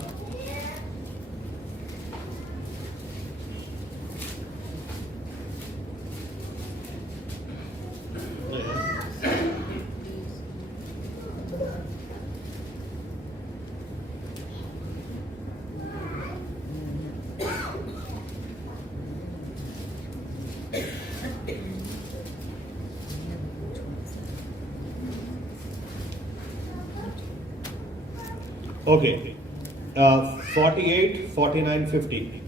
ઓકે. 48, 49, 50.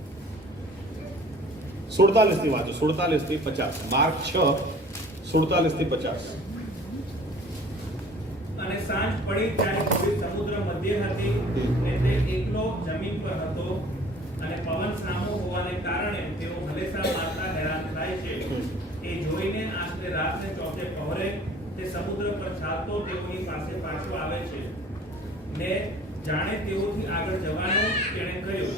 47 થી વાંચો. 47 થી 50. માર્ક 6, 47 થી 50. અને સાંજ પડી ત્યારે કોરી સમુદ્ર મધ્ય હતી, ને તે એકલો જમીન પર હતો, અને પવન સામો હોવાને કારણે તેઓ હલેસા મારતા હેરાન થાય છે. એ જોઈને આશરે રાતને ચોથે પહોરે તે સમુદ્ર પર ચાલતો તેઓની પાસે પાછો આવે છે, ને જાણે તેઓથી આગળ જવાનું તેણે કહ્યું.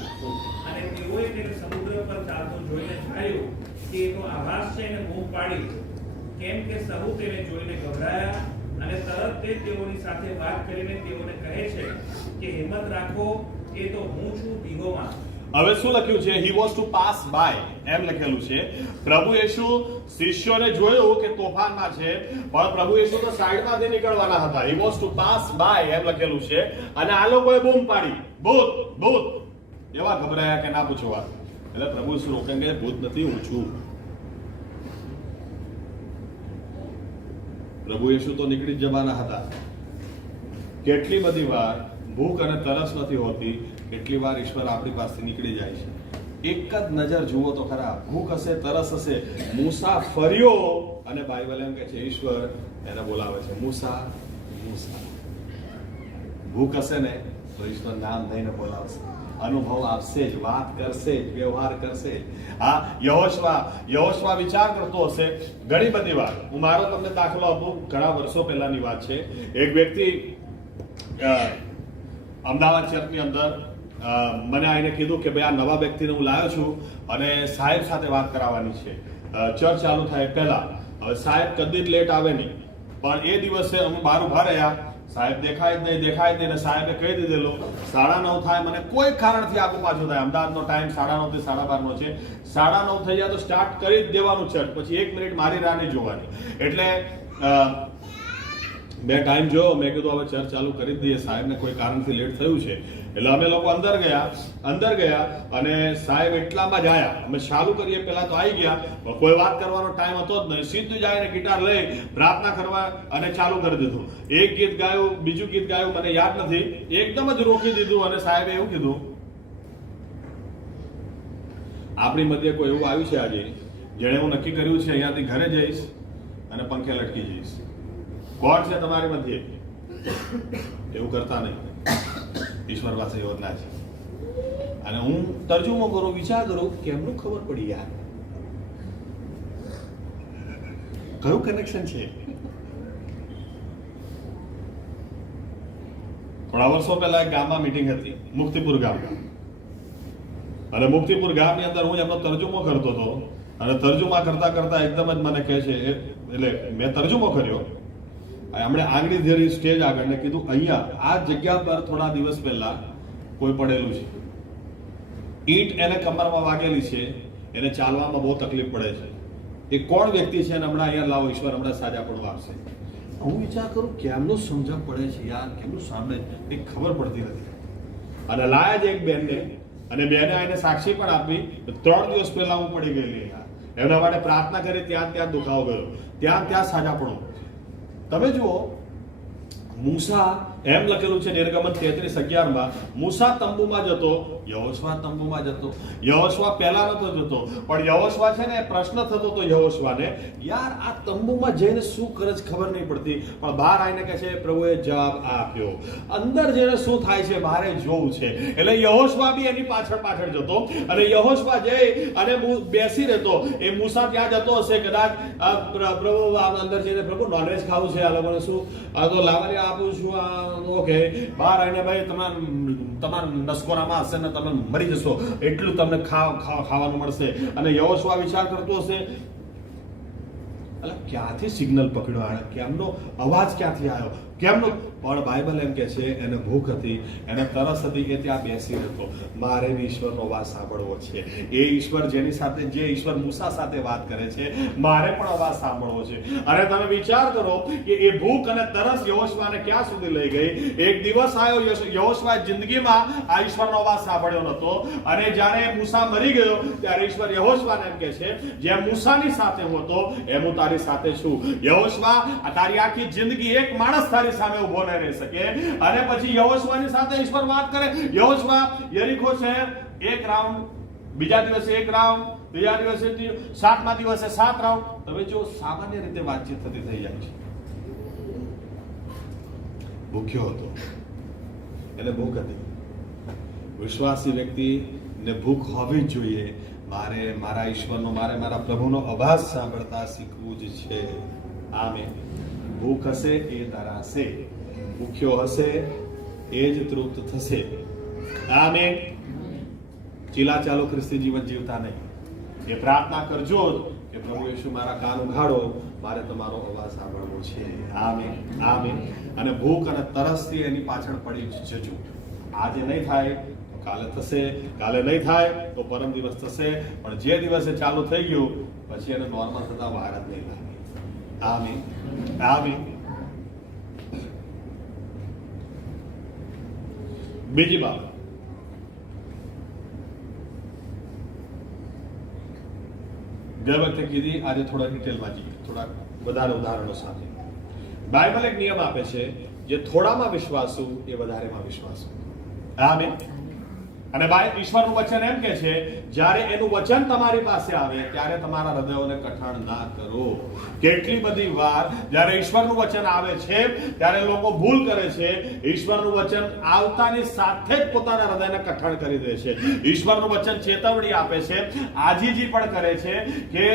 અને તેઓએ તેને સમુદ્ર પર ચાલતો જોઈને ધાર્યું કે એ તો આભાસ છે, અને બૂમ પાડી, કેમ કે સહુ તેને જોઈને ગભરાયા. અને તરત તે તેઓની સાથે વાત કરીને તેઓને કહે છે કે હિંમત રાખો, એ તો હું છું, બીહોમાં. હવે શું લખ્યું છે? He was to pass by, એમ લખેલું છે. પ્રભુ યેશુ શિષ્યોને જોયું કે તોફાનમાં છે, પણ પ્રભુ યેશુ તો સાઈડમાંથી નીકળવાના હતા. He was to pass by, એમ લખેલું છે. અને આ લોકોએ બૂમ પાડી, ભૂત ભૂત. એવા ગભરાયા કે ના પૂછો વાત. એટલે પ્રભુ યેશુ રોકે કે ભૂત નથી, હું છું. પ્રભુ યેશુ તો નીકળી જ જવાના હતા. કેટલી બધી વાર ભૂખ અને તરસ નથી હોતી, કેટલી વાર ઈશ્વર આપણી પાસેથી નીકળી જાય છે. એક જ નજર જુઓ તો ખરા, ભૂખ હશે, તરસ હશે. મૂસા ફર્યો અને બાઇબલ એમ કે છે ઈશ્વર એને બોલાવે છે, મૂસા મૂસા. ભૂખ હશે ને તો ઈશ્વર નામ દઈને બોલાવશે, અનુભવ આપશે જ, વાત કરશે જ, વ્યવહાર કરશે જ. હા, યહોશવા વિચાર કરતો હશે ઘણી બધી વાર. હું મારો તમને દાખલો આપું, ઘણા વર્ષો પહેલાની વાત છે. એક વ્યક્તિ અમદાવાદ શહેરની અંદર મને આવીને કીધું કે ભાઈ આ નવા વ્યક્તિને હું લાવ્યો છું અને સાહેબ સાથે વાત કરાવવાની છે, ચર્ચ ચાલુ થાય પહેલા. હવે સાહેબ કદી જ લેટ આવે નહીં, પણ એ દિવસે અમે બહાર ઉભા રહ્યા, સાહેબ દેખાય જ નહીં. અને સાહેબે કહી દીધેલું 9:30 થાય, મને કોઈ કારણથી આગળ પાછું થાય. અમદાવાદનો ટાઈમ 9:30 થી 12:30 છે. 9:30 થઈ જાય તો સ્ટાર્ટ કરી જ દેવાનું ચર્ચ, પછી 1 મિનિટ મારી રાહ નહીં જોવાની. એટલે મેં ટાઈમ જોયો, મેં કીધું હવે ચર્ચ ચાલુ કરી દઈએ, સાહેબને કોઈ કારણથી લેટ થયું છે. એટલે અમે લોકો અંદર ગયા અને સાહેબ એટલામાં જ આવ્યા. અમે ચાલુ કરીએ પહેલા તો આવી ગયા, પણ કોઈ વાત કરવાનો ટાઈમ હતો જ નહીં. સીધું જ આવીને ગિટાર લઈ પ્રાર્થના કરવા અને ચાલુ કરી દીધું. એક ગીત ગાયું, બીજું ગીત ગાયું, મને યાદ નથી. એકદમ જ રોકી દીધું અને સાહેબે એવું કીધું, આપણી મધ્ય કોઈ એવું આવ્યું છે આજે જેણે હું નક્કી કર્યું છે અહીંયાથી ઘરે જઈશ અને પંખે લટકી જઈશ. કોણ છે તમારી મધ્યે? એવું કરતા નહીં, ઈશ્વર પાસે યોજના છે. અને હું તર્જુમો કરું, વિચાર કરું, કેમનું ખબર પડી યાર, કયું કનેક્શન છે? થોડા વર્ષો પહેલા એક ગામમાં મીટિંગ હતી, મુક્તિપુર ગામ. અને મુક્તિપુર ગામની અંદર હું એમનો તર્જુમો કરતો હતો અને તર્જુમા કરતા એકદમ જ મને કહે છે, એટલે મેં તર્જુમો કર્યો, હમણાં આંગળી ધરી સ્ટેજ આગળ ને કીધું અહીંયા આ જગ્યા પર થોડા દિવસ પહેલા કોઈ પડેલું છે, ઈંટ એને કમરમાં વાગેલી છે, એને ચાલવામાં બહુ તકલીફ પડે છે. એ કોણ વ્યક્તિ છે અને હમણાં અહીંયા લાવો, ઈશ્વર હમણાં સાજાપણું આપશે. હું વિચાર કરું કેમનું સમજણ પડે છે યાર, કેમનું સાંભળે એ ખબર પડતી નથી. અને લાયા જ એક બેનને, અને બેને આઈને સાક્ષી પણ આપી, 3 દિવસ પહેલા હું પડી ગયેલી યાર, એમના માટે પ્રાર્થના કરી, ત્યાં દુખાવો ગયો, ત્યાં સાજાપણું. તમે જુઓ, મૂસા એમ લખેલું છે નિર્ગમન 33:11 મૂસા તંબુમાં જતો, યહોશવા તંબુમાં જતો. યહોશવા પહેલા નતો જતો, પણ યહોશવા છે ને પ્રશ્ન થતો હતો યહોશવાને, યાર આ તંબુમાં જઈને શું કરે છે ખબર નહીં પડતી, પણ બહાર આવીને કહે છે પ્રભુએ જવાબ આપ્યો, અંદર જઈને શું થાય છે મારે જોવું છે. એટલે યહોશવા બી એની પાછળ જતો, અને યહોશવા જઈ અને બેસી રહેતો. એ મૂસા ત્યાં જતો હશે કદાચ, પ્રભુ અંદર જઈને પ્રભુ નોનવેજ ખાવું છે, આ લોકોને શું આ તો લાવરી આપું છું, ઓકે, બહાર આવીને ભાઈ તમારા નસકોરામાં હશે ને તમે મરી જશો, એટલું તમને ખાવાનું મળશે. અને યહોશવા વિચાર કરતો હશે, એટલે ક્યાંથી સિગ્નલ પકડ્યો, આને કેમનો અવાજ ક્યાંથી આવ્યો, કેમનો? પણ બાઇબલ એમ કે છે એને ભૂખ હતી, એને તરસ હતી, કે ત્યાં બેસી રહેતો. મારે બી ઈશ્વરનો અવાજ સાંભળવો છે. એ ઈશ્વર જેની સાથે, જે ઈશ્વર મૂસા સાથે વાત કરે છે, મારે પણ અવાજ સાંભળવો છે. અને તમે વિચાર કરો કે એ ભૂખ અને તરસ યહોશવાને ક્યાં સુધી લઈ ગઈ. એક દિવસ આવ્યો, યહોશવાએ જિંદગીમાં આ ઈશ્વરનો અવાજ સાંભળ્યો નતો, અને જ્યારે મૂસા મરી ગયો ત્યારે ઈશ્વર યહોશવાને એમ કે છે, જેમ મૂસાની સાથે હું હતો એમ હું તારી સાથે છું. યહોશવા, તારી આખી જિંદગી એક માણસ તારી સામે ઉભો રહી શકે. અને પછી યહોશવાની સાથે ઈશ્વર વાત કરે. યહોશવા યરીખો શહેર 1 રાઉન્ડ, બીજા દિવસે 1 રાઉન્ડ, ત્રીજા દિવસે 7મા દિવસે 7 રાઉન્ડ. તમે જો સામાન્ય રીતે વાતચીત થતી થઈ જાય છે. ભૂખ્યો હતો એટલે ભૂખ હતી. વિશ્વાસી વ્યક્તિને ભૂખ હોવી જ જોઈએ. મારે મારા ઈશ્વરનો, મારે મારા પ્રભુનો અવાજ સાંભળતા શીખવું જ છે. આમેન. ભૂખ હશે એ ધરાશે, ભૂખ્યો હશે એ જ તૃપ્ત થશે. આમેન. ચીલા ચાલો ખ્રિસ્તી જીવન જીવતા નહીં. એ પ્રાર્થના કરજો કે પ્રભુ યેશુ મારા કાન ઉઘાડો, મારે તમારો અવાજ સાંભળવો છે. Amen, amen. અને ભૂખ અને તરસથી એની પાછળ પડી જજો. આજે નહીં થાય કાલે થશે, કાલે નહીં થાય તો પરમ દિવસ થશે, પણ જે દિવસે ચાલુ થઈ ગયું પછી એને નોર્મલ થતા વાર જ નહીં લાગે. આમીન, આમીન. બીજી બાબત, ગઈ વખતે કીધી, આજે થોડા ડિટેલમાં જઈએ, થોડા વધારે ઉદાહરણો સાથે. બાઇબલ એક નિયમ આપે છે, જે થોડામાં વિશ્વાસુ એ વધારેમાં વિશ્વાસુ. આમીન. અને ઈશ્વરનું વચન એમ કે છે, જ્યારે એનું વચન તમારી પાસે આવે ત્યારે તમારા હૃદયોને કઠણ ના કરો. કેટલી બધી વાર જ્યારે ઈશ્વરનું વચન આવે છે ત્યારે લોકો ભૂલ કરે છે. ઈશ્વરનું વચન આવતાની સાથે જ પોતાના હૃદયને કઠણ કરી દે છે. ઈશ્વરનું વચન ચેતવણી આપે છે, આજીજી પણ કરે છે, કે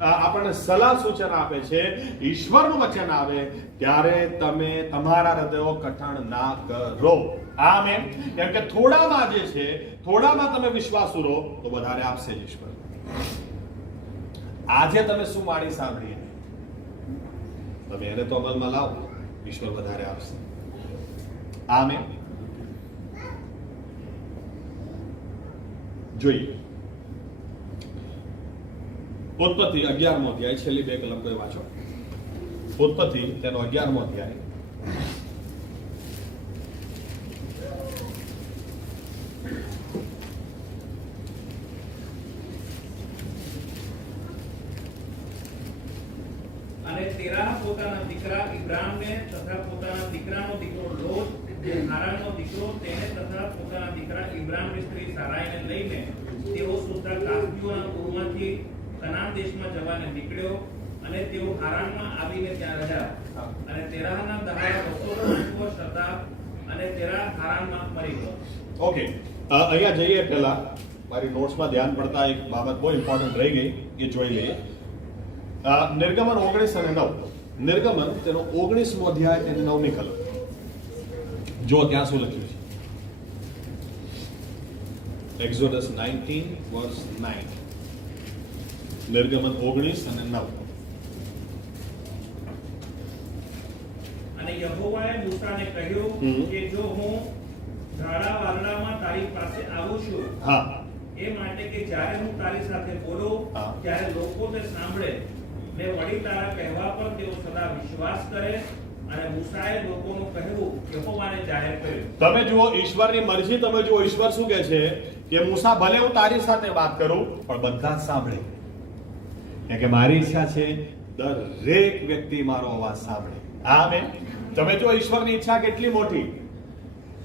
આપણને સલાહ સૂચન આપે છે. ઈશ્વરનું વચન આવે ત્યારે તમે તમારા હૃદયો કઠણ ના કરો. આમેન. કેમ કે થોડામાં જે છે, થોડામાં તમે વિશ્વાસુ રહો તો વધારે આપશે ઈશ્વર. આજે તમે શું માણી સાંભળીએ, તમે એને તો અમલમાં લાવો, ઈશ્વર વધારે આપશે. આમેન. જોઈએ ઉત્પત્તિ 11મો અધ્યાય, છેલ્લી 2 કલમ કોઈ વાંચો. ઉત્પત્તિ તેનો 11મો અધ્યાય. અને તેરાહ પોતાના દીકરા ઇબ્રામને તથા પોતાના દીકરાનો દીકરો લોત, જે હારાનનો દીકરો, તેને તથા પોતાના દીકરા ઇબ્રામની સ્ત્રી સારાઈને લઈને તેઓ સુદ્ધા કાસ્દીઓના પૂર્વમાંથી કનાન દેશમાં જવાને નીકળ્યો, અને તેઓ હારાનમાં આવીને ત્યાં રહ્યા. અને તેરાહના દહાડા 250 વર્ષ હતા, અને તેરાહ હારાનમાં મરી ગયો. ઓકે, અહીંયા જઈએ પહેલા મારી નોટ્સમાં ધ્યાન પડતા એક બાબત બહુ ઇમ્પોર્ટન્ટ રહી ગઈ, એ જોઈ લઈએ. નિર્ગમન 19 અને 9. નિર્ગમન તેનો 19મો અધ્યાય, તેની 9મી કલમ. જો ત્યાં શું લખ્યું છે. એક્ઝોડસ 19 verse 9. નિર્ગમન 19 અને 9. અને યહોવાએ મૂસાને કહ્યું કે જો હું ઝાડા વાદળામાં તારી પાસે આવું છું, હા, એ માટે કે જ્યારે હું તારી સાથે બોલું ત્યારે લોકો તે સાંભળે, ને વળી તારા કહેવા પર તેઓ સદા વિશ્વાસ કરે. અને મૂસાએ લોકોનું કહેવું યહોવાને જાહેર કર્યું. તમે જુઓ ઈશ્વરની મરજી, તમે જુઓ ઈશ્વર શું કહે છે કે મૂસા, ભલે હું તારી સાથે વાત કરું પણ બધા જ સાંભળે. કેમ કે મારી ઈચ્છા છે દરેક વ્યક્તિ મારો અવાજ સાંભળે. આમેન. તમે જો ઈશ્વરની ઈચ્છા કેટલી મોટી,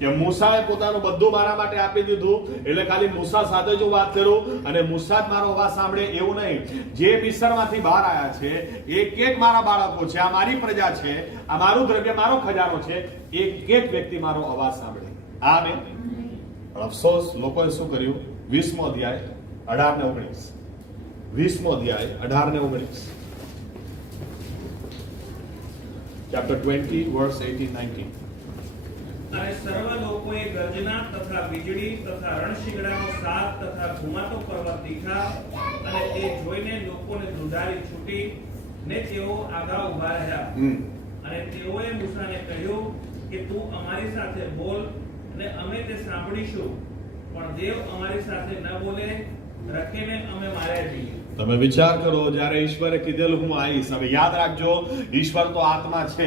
કે મૂસાએ પોતાનું બધું મારા માટે આપી દીધું, એટલે ખાલી મૂસા સાથે જ વાત કરું અને મૂસા જ મારો અવાજ સાંભળે એવું નહીં. જે મિસ્રમાંથી બહાર આવ્યા છે, એક એક મારા બાળકો છે, આ મારી પ્રજા છે, આ મારું દ્રવ્ય, મારો ખજાનો છે, એક એક વ્યક્તિ મારો અવાજ સાંભળે. આમેન. પણ અફસોસ, લોકોએ શું કર્યું? 20મો અધ્યાય 18 ને 19. 20મો અધ્યાય 18 ને 19. Chapter 20 verse 18-19. અને સર્વ લોકોએ ગર્જના તથા વીજળી તથા રણશીંગડાનો સાપ તથા ઘુમાતો પર્વત દીઠા, અને તે જોઈને લોકોને ધ્રુજારી છૂટી, ને તેઓ આગા ઊભા રહ્યા. અને તેઓએ મૂસાને કહ્યું કે તું અમારી સાથે બોલ, અને અમે તે સાંભળીશું, પણ દેવ અમારી સાથે ન બોલે, રખીને અમે માર્યા જઈએ. તમે વિચાર કરો, જ્યારે ઈશ્વરે કીધેલું હું આવીશ. હવે યાદ રાખજો, ઈશ્વર તો આત્મા છે,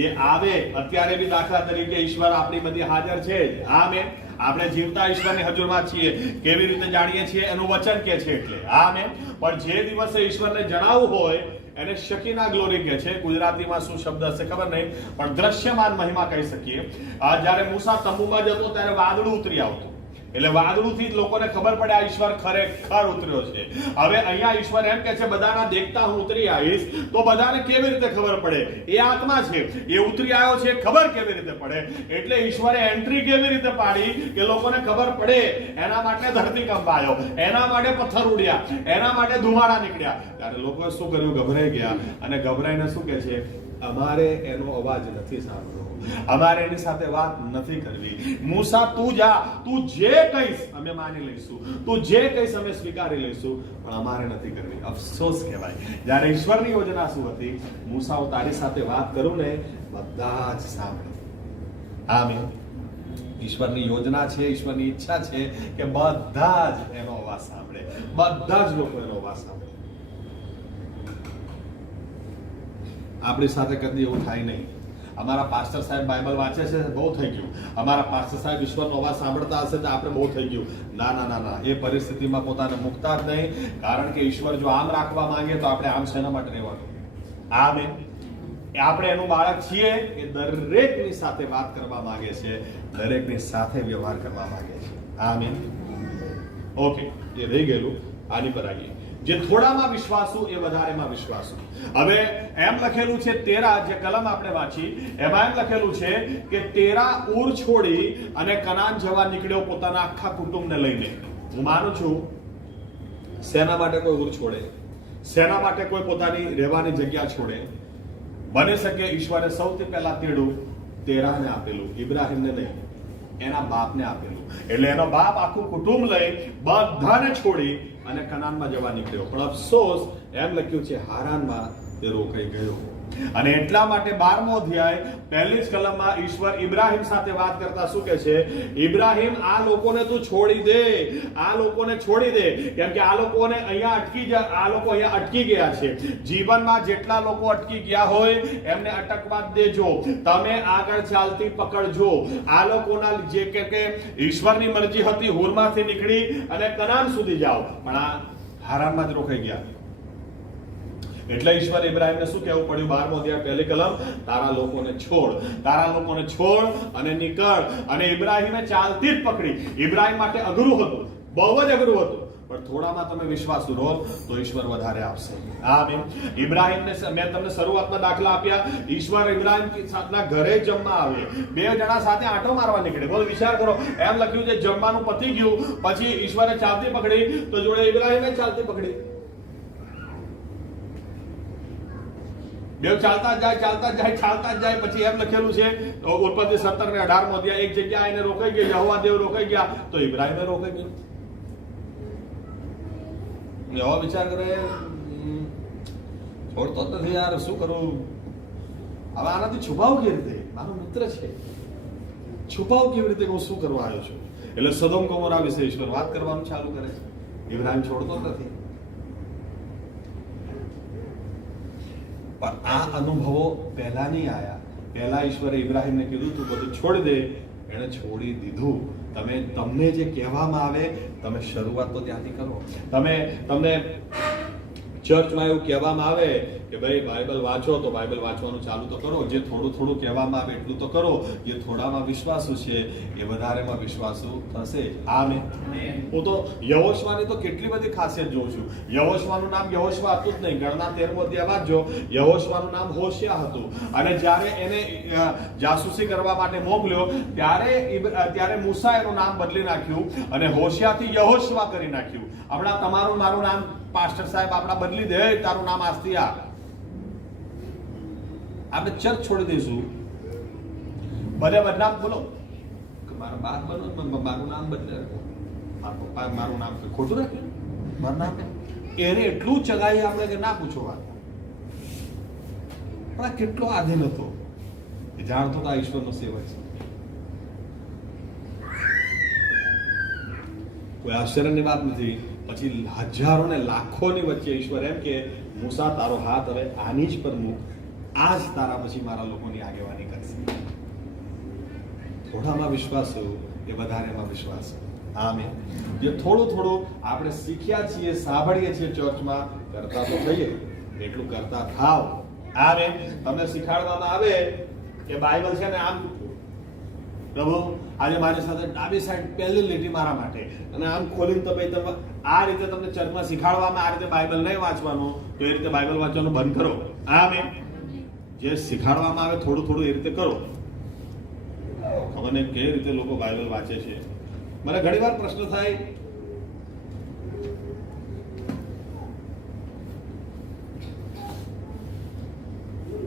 એ આવે. અત્યારે બી દાખલા તરીકે ઈશ્વર આપણી બધી હાજર છે. આમેન. આપણે જીવતા ઈશ્વરની હજુરમાં છીએ. કેવી રીતે જાણીએ છીએ? એનું વચન કે છે એટલે. આમેન. પણ જે દિવસે ઈશ્વરને જણાવવું હોય એને શકીના ગ્લોરી કહે છે. ગુજરાતીમાં શું શબ્દ હશે ખબર નહીં, પણ દ્રશ્યમાન મહિમા કહી શકીએ. જ્યારે મૂસા તંબુમાં જતો ત્યારે વાદળું ઉતરી આવતું, એટલે વાદળુથી જ લોકોને ખબર પડે આ ઈશ્વર ખરેખર ઉતર્યો છે. હવે અહીંયા ઈશ્વર એમ કે છે બધાના દેખતા હું ઉતરી આવીશ, તો બધાને કેવી રીતે ખબર પડે? એ આત્મા છે, એ ઉતરી આવ્યો છે, ખબર કેવી રીતે પડે? એટલે ઈશ્વરે એન્ટ્રી કેવી રીતે પાડી કે લોકોને ખબર પડે? એના માટે ધરતીકંપ આવ્યો, એના માટે પથ્થર ઉડ્યા, એના માટે ધુમાડા નીકળ્યા. ત્યારે લોકોએ શું કર્યું? ગભરાઈ ગયા, અને ગભરાઈને શું કે છે? અમારે એનો અવાજ નથી સાંભળવો, અમારે એની સાથે વાત નથી કરવી. મૂસા તું જા, તું જે કહીશ અમે માની લઈશું, તું જે કહીશ અમે સ્વીકારી લઈશું, પણ અમારે નથી કરવી. અફસોસ કહેવાય. જ્યારે ઈશ્વરની યોજના શું હતી? મૂસા, હું તારી સાથે વાત કરું ને બધા જ સાંભળે. આમીન. ઈશ્વરની યોજના છે, ઈશ્વરની ઈચ્છા છે કે બધા જ એનો અવાજ સાંભળે, બધા જ લોકો એનો અવાજ સાંભળે. આપણી સાથે કદી એવું થાય નહીં. અમારા પાસ્ટર સાહેબ બાઇબલ વાંચે છે, બહુ થઈ ગયું. અમારા પાસ્ટર સાહેબ ઈશ્વરનો અવાજ સાંભળતા હશે તો આપણે બહુ થઈ ગયું. ના ના ના ના, એ પરિસ્થિતિમાં પોતાને મૂકતા જ નહીં. કારણ કે ઈશ્વર જો આમ રાખવા માંગે તો આપણે આમ શેના માટે રહેવાનું? આમેન. આપણે એનું બાળક છીએ એ દરેકની સાથે વાત કરવા માંગે છે, દરેકની સાથે વ્યવહાર કરવા માંગે છે. આમેન. ઓકે, એ રહી ગયેલું. આની પર આવીએ. જે થોડામાં વિશ્વાસુ એ વધારેમાં વિશ્વાસુ. હવે એમ લખેલું છે, તેરા, જે કલમ આપણે વાંચી એમાં એમ લખેલું છે કે તેરા ઉર છોડી અને કનાન જવા નીકળ્યો પોતાના આખા કુટુંબને લઈને. હું માનું છું, શેના માટે કોઈ ઉર છોડે? શેના માટે કોઈ પોતાની રહેવાની જગ્યા છોડે? બની શકે ઈશ્વરે સૌથી પહેલા તેડું તેરાને આપેલું, ઇબ્રાહિમને નહીં, એના બાપને આપેલું. એટલે એનો બાપ આખું કુટુંબ લઈ બધાને છોડી અને કનાનમાં જવા નીકળ્યો. પણ અફસોસ એમ લખ્યું છે, હારાનમાં તે રોકાઈ ગયો. અને એટલા માટે 12મો અધ્યાય પહેલી જ કલમમાં ઈશ્વર ઇબ્રાહિમ સાથે વાત કરતા શું કહે છે? ઇબ્રાહિમ, આ લોકોને તું છોડી દે, આ લોકોને છોડી દે, કેમ કે આ લોકોને અહીંયા અટકી ગયા છે. જીવનમાં જેટલા લોકો અટકી ગયા હોય એમને અટકવા જ દેજો. તમે આગળ ચાલતી પકડજો. આ લોકોના જે કે ઈશ્વરની મરજી હતી હુરમાંથી નીકળી અને કનાન સુધી જાઓ, પણ આ હારાનમાં જ રોકાઈ ગયા. એટલે ઈશ્વર ઇબ્રાહિમને શું કહેવું પડ્યું? 12મો અધ્યાય પહેલી કલમ, તારા લોકોને છોડ, તારા લોકોને છોડ અને નીકળ. અને ઇબ્રાહિમે ચાલતી જ પકડી. ઇબ્રાહિમ માટે અઘરું હતું, બહુ જ અઘરું હતું, પણ થોડામાં તમે વિશ્વાસુ રહો તો ઈશ્વર વધારે આપશે. આમીન. ઇબ્રાહિમને મેં તમને શરૂઆતમાં દાખલા આપ્યા. ઈશ્વર ઇબ્રાહિમ સાથના ઘરે જમવા આવે, બે જણા સાથે આંટો મારવા નીકળે. બોલ, વિચાર કરો. એમ લખ્યું છે જમવાનું પતી ગયું, પછી ઈશ્વરે ચાલતી પકડી તો જોડે ઇબ્રાહિમે ચાલતી પકડી. બે ચાલતા જ જાય. પછી એમ લખેલું છે ઉત્પત્તિ 17 ને 18મો અધ્યાય, એક જગ્યાએ આવીને રોકાઈ ગયા, યહોવા દેવ રોકાઈ ગયા તો ઇબ્રાહિમે રોકાઈ ગયો. એવો વિચાર કરે, છોડતો જ નથી યાર, શું કરું હવે? આનાથી છુપાવ કેવી રીતે? મારો મિત્ર છે, છુપાવ કેવી રીતે? હું શું કરવા આવ્યો છું? એટલે સદોમ ગોમોરા વિશે ઈશ્વર વાત કરવાનું ચાલુ કરે છે. ઇબ્રાહિમ છોડતો નથી. પણ આ અનુભવો પહેલા નહીં આયા. પહેલા ઈશ્વરે ઇબ્રાહિમને કીધું તું બધું છોડી દે, એણે છોડી દીધું. તમને જે કહેવામાં આવે તમે શરૂઆત તો ત્યાંથી કરો. તમને ચર્ચમાં એવું કહેવામાં આવે કે ભાઈ બાઇબલ વાંચો તો બાઇબલ વાંચવાનું ચાલુ તો કરો. જે થોડું થોડું કહેવામાં આવે એટલું તો કરો. જે થોડામાં વિશ્વાસુ છે એ વધારેમાં વિશ્વાસુ થશે. આમેન. હું તો યહોશવાની તો કેટલી બધી ખાસિયત જોઉં છું. યહોશવાનું નામ યહોશવા હતું જ નહીં. ગણના 13મો અધ્યાય વાંચજો. યહોશવાનું નામ હોશિયા હતું. અને જ્યારે એને જાસૂસી કરવા માટે મોકલ્યો ત્યારે મૂસા એનું નામ બદલી નાખ્યું અને હોશિયાથી યહોશવા કરી નાખ્યું. હમણાં તમારું મારું નામ પાસ્ટર સાહેબ આપણા બદલી દે, તારું નામ આજથી આ. આપણે ચર્ચ છોડી દઈશું, બધે બદનામ બોલો કે મારા બાપ બનો, મારું નામ બદલે, મારા પપ્પા મારું નામ ખોટું રાખ્યું, મારું નામ એને એટલું ચગાવી આપણે કે ના પૂછો વાત. પણ આ કેટલો આધીન હતો એ જાણતો તો આ ઈશ્વરનો સેવક છે. કોઈ આશ્ચર્યની વાત નથી. પછી હજારો ને લાખોની વચ્ચે ઈશ્વર એમ કે મૂસા, તારો હાથ હવે આની જ પર મૂક, આ જ તારા પછી મારા લોકોની આગેવાની કરશે. થોડામાં વિશ્વાસ એ વધારેમાં વિશ્વાસ. આમેન. જે થોડું થોડું આપણે શીખ્યા છીએ, સાંભળીએ છીએ ચર્ચમાં, કરતા તો થઈએ, એટલું કરતા થાવ. આમેન. તમને શીખાડવામાં આવે કે બાઇબલ છે ને આમ, પ્રભુ આજે મારી સાથે ડાબી સાઈડ પહેલી લીટી મારા માટે, અને આમ ખોલીને તમે આ રીતે તમને ચર્ચમાં શીખાડવામાં, આ રીતે બાઇબલ નહીં વાંચવાનું તો એ રીતે બાઇબલ વાંચવાનું બંધ કરો. આમેન. જે શીખાડવામાં આવે થોડું થોડું એ રીતે કરો. ખબર નહીં કઈ રીતે લોકો બાઇબલ વાંચે છે. મને ઘણી વાર પ્રશ્ન થાય,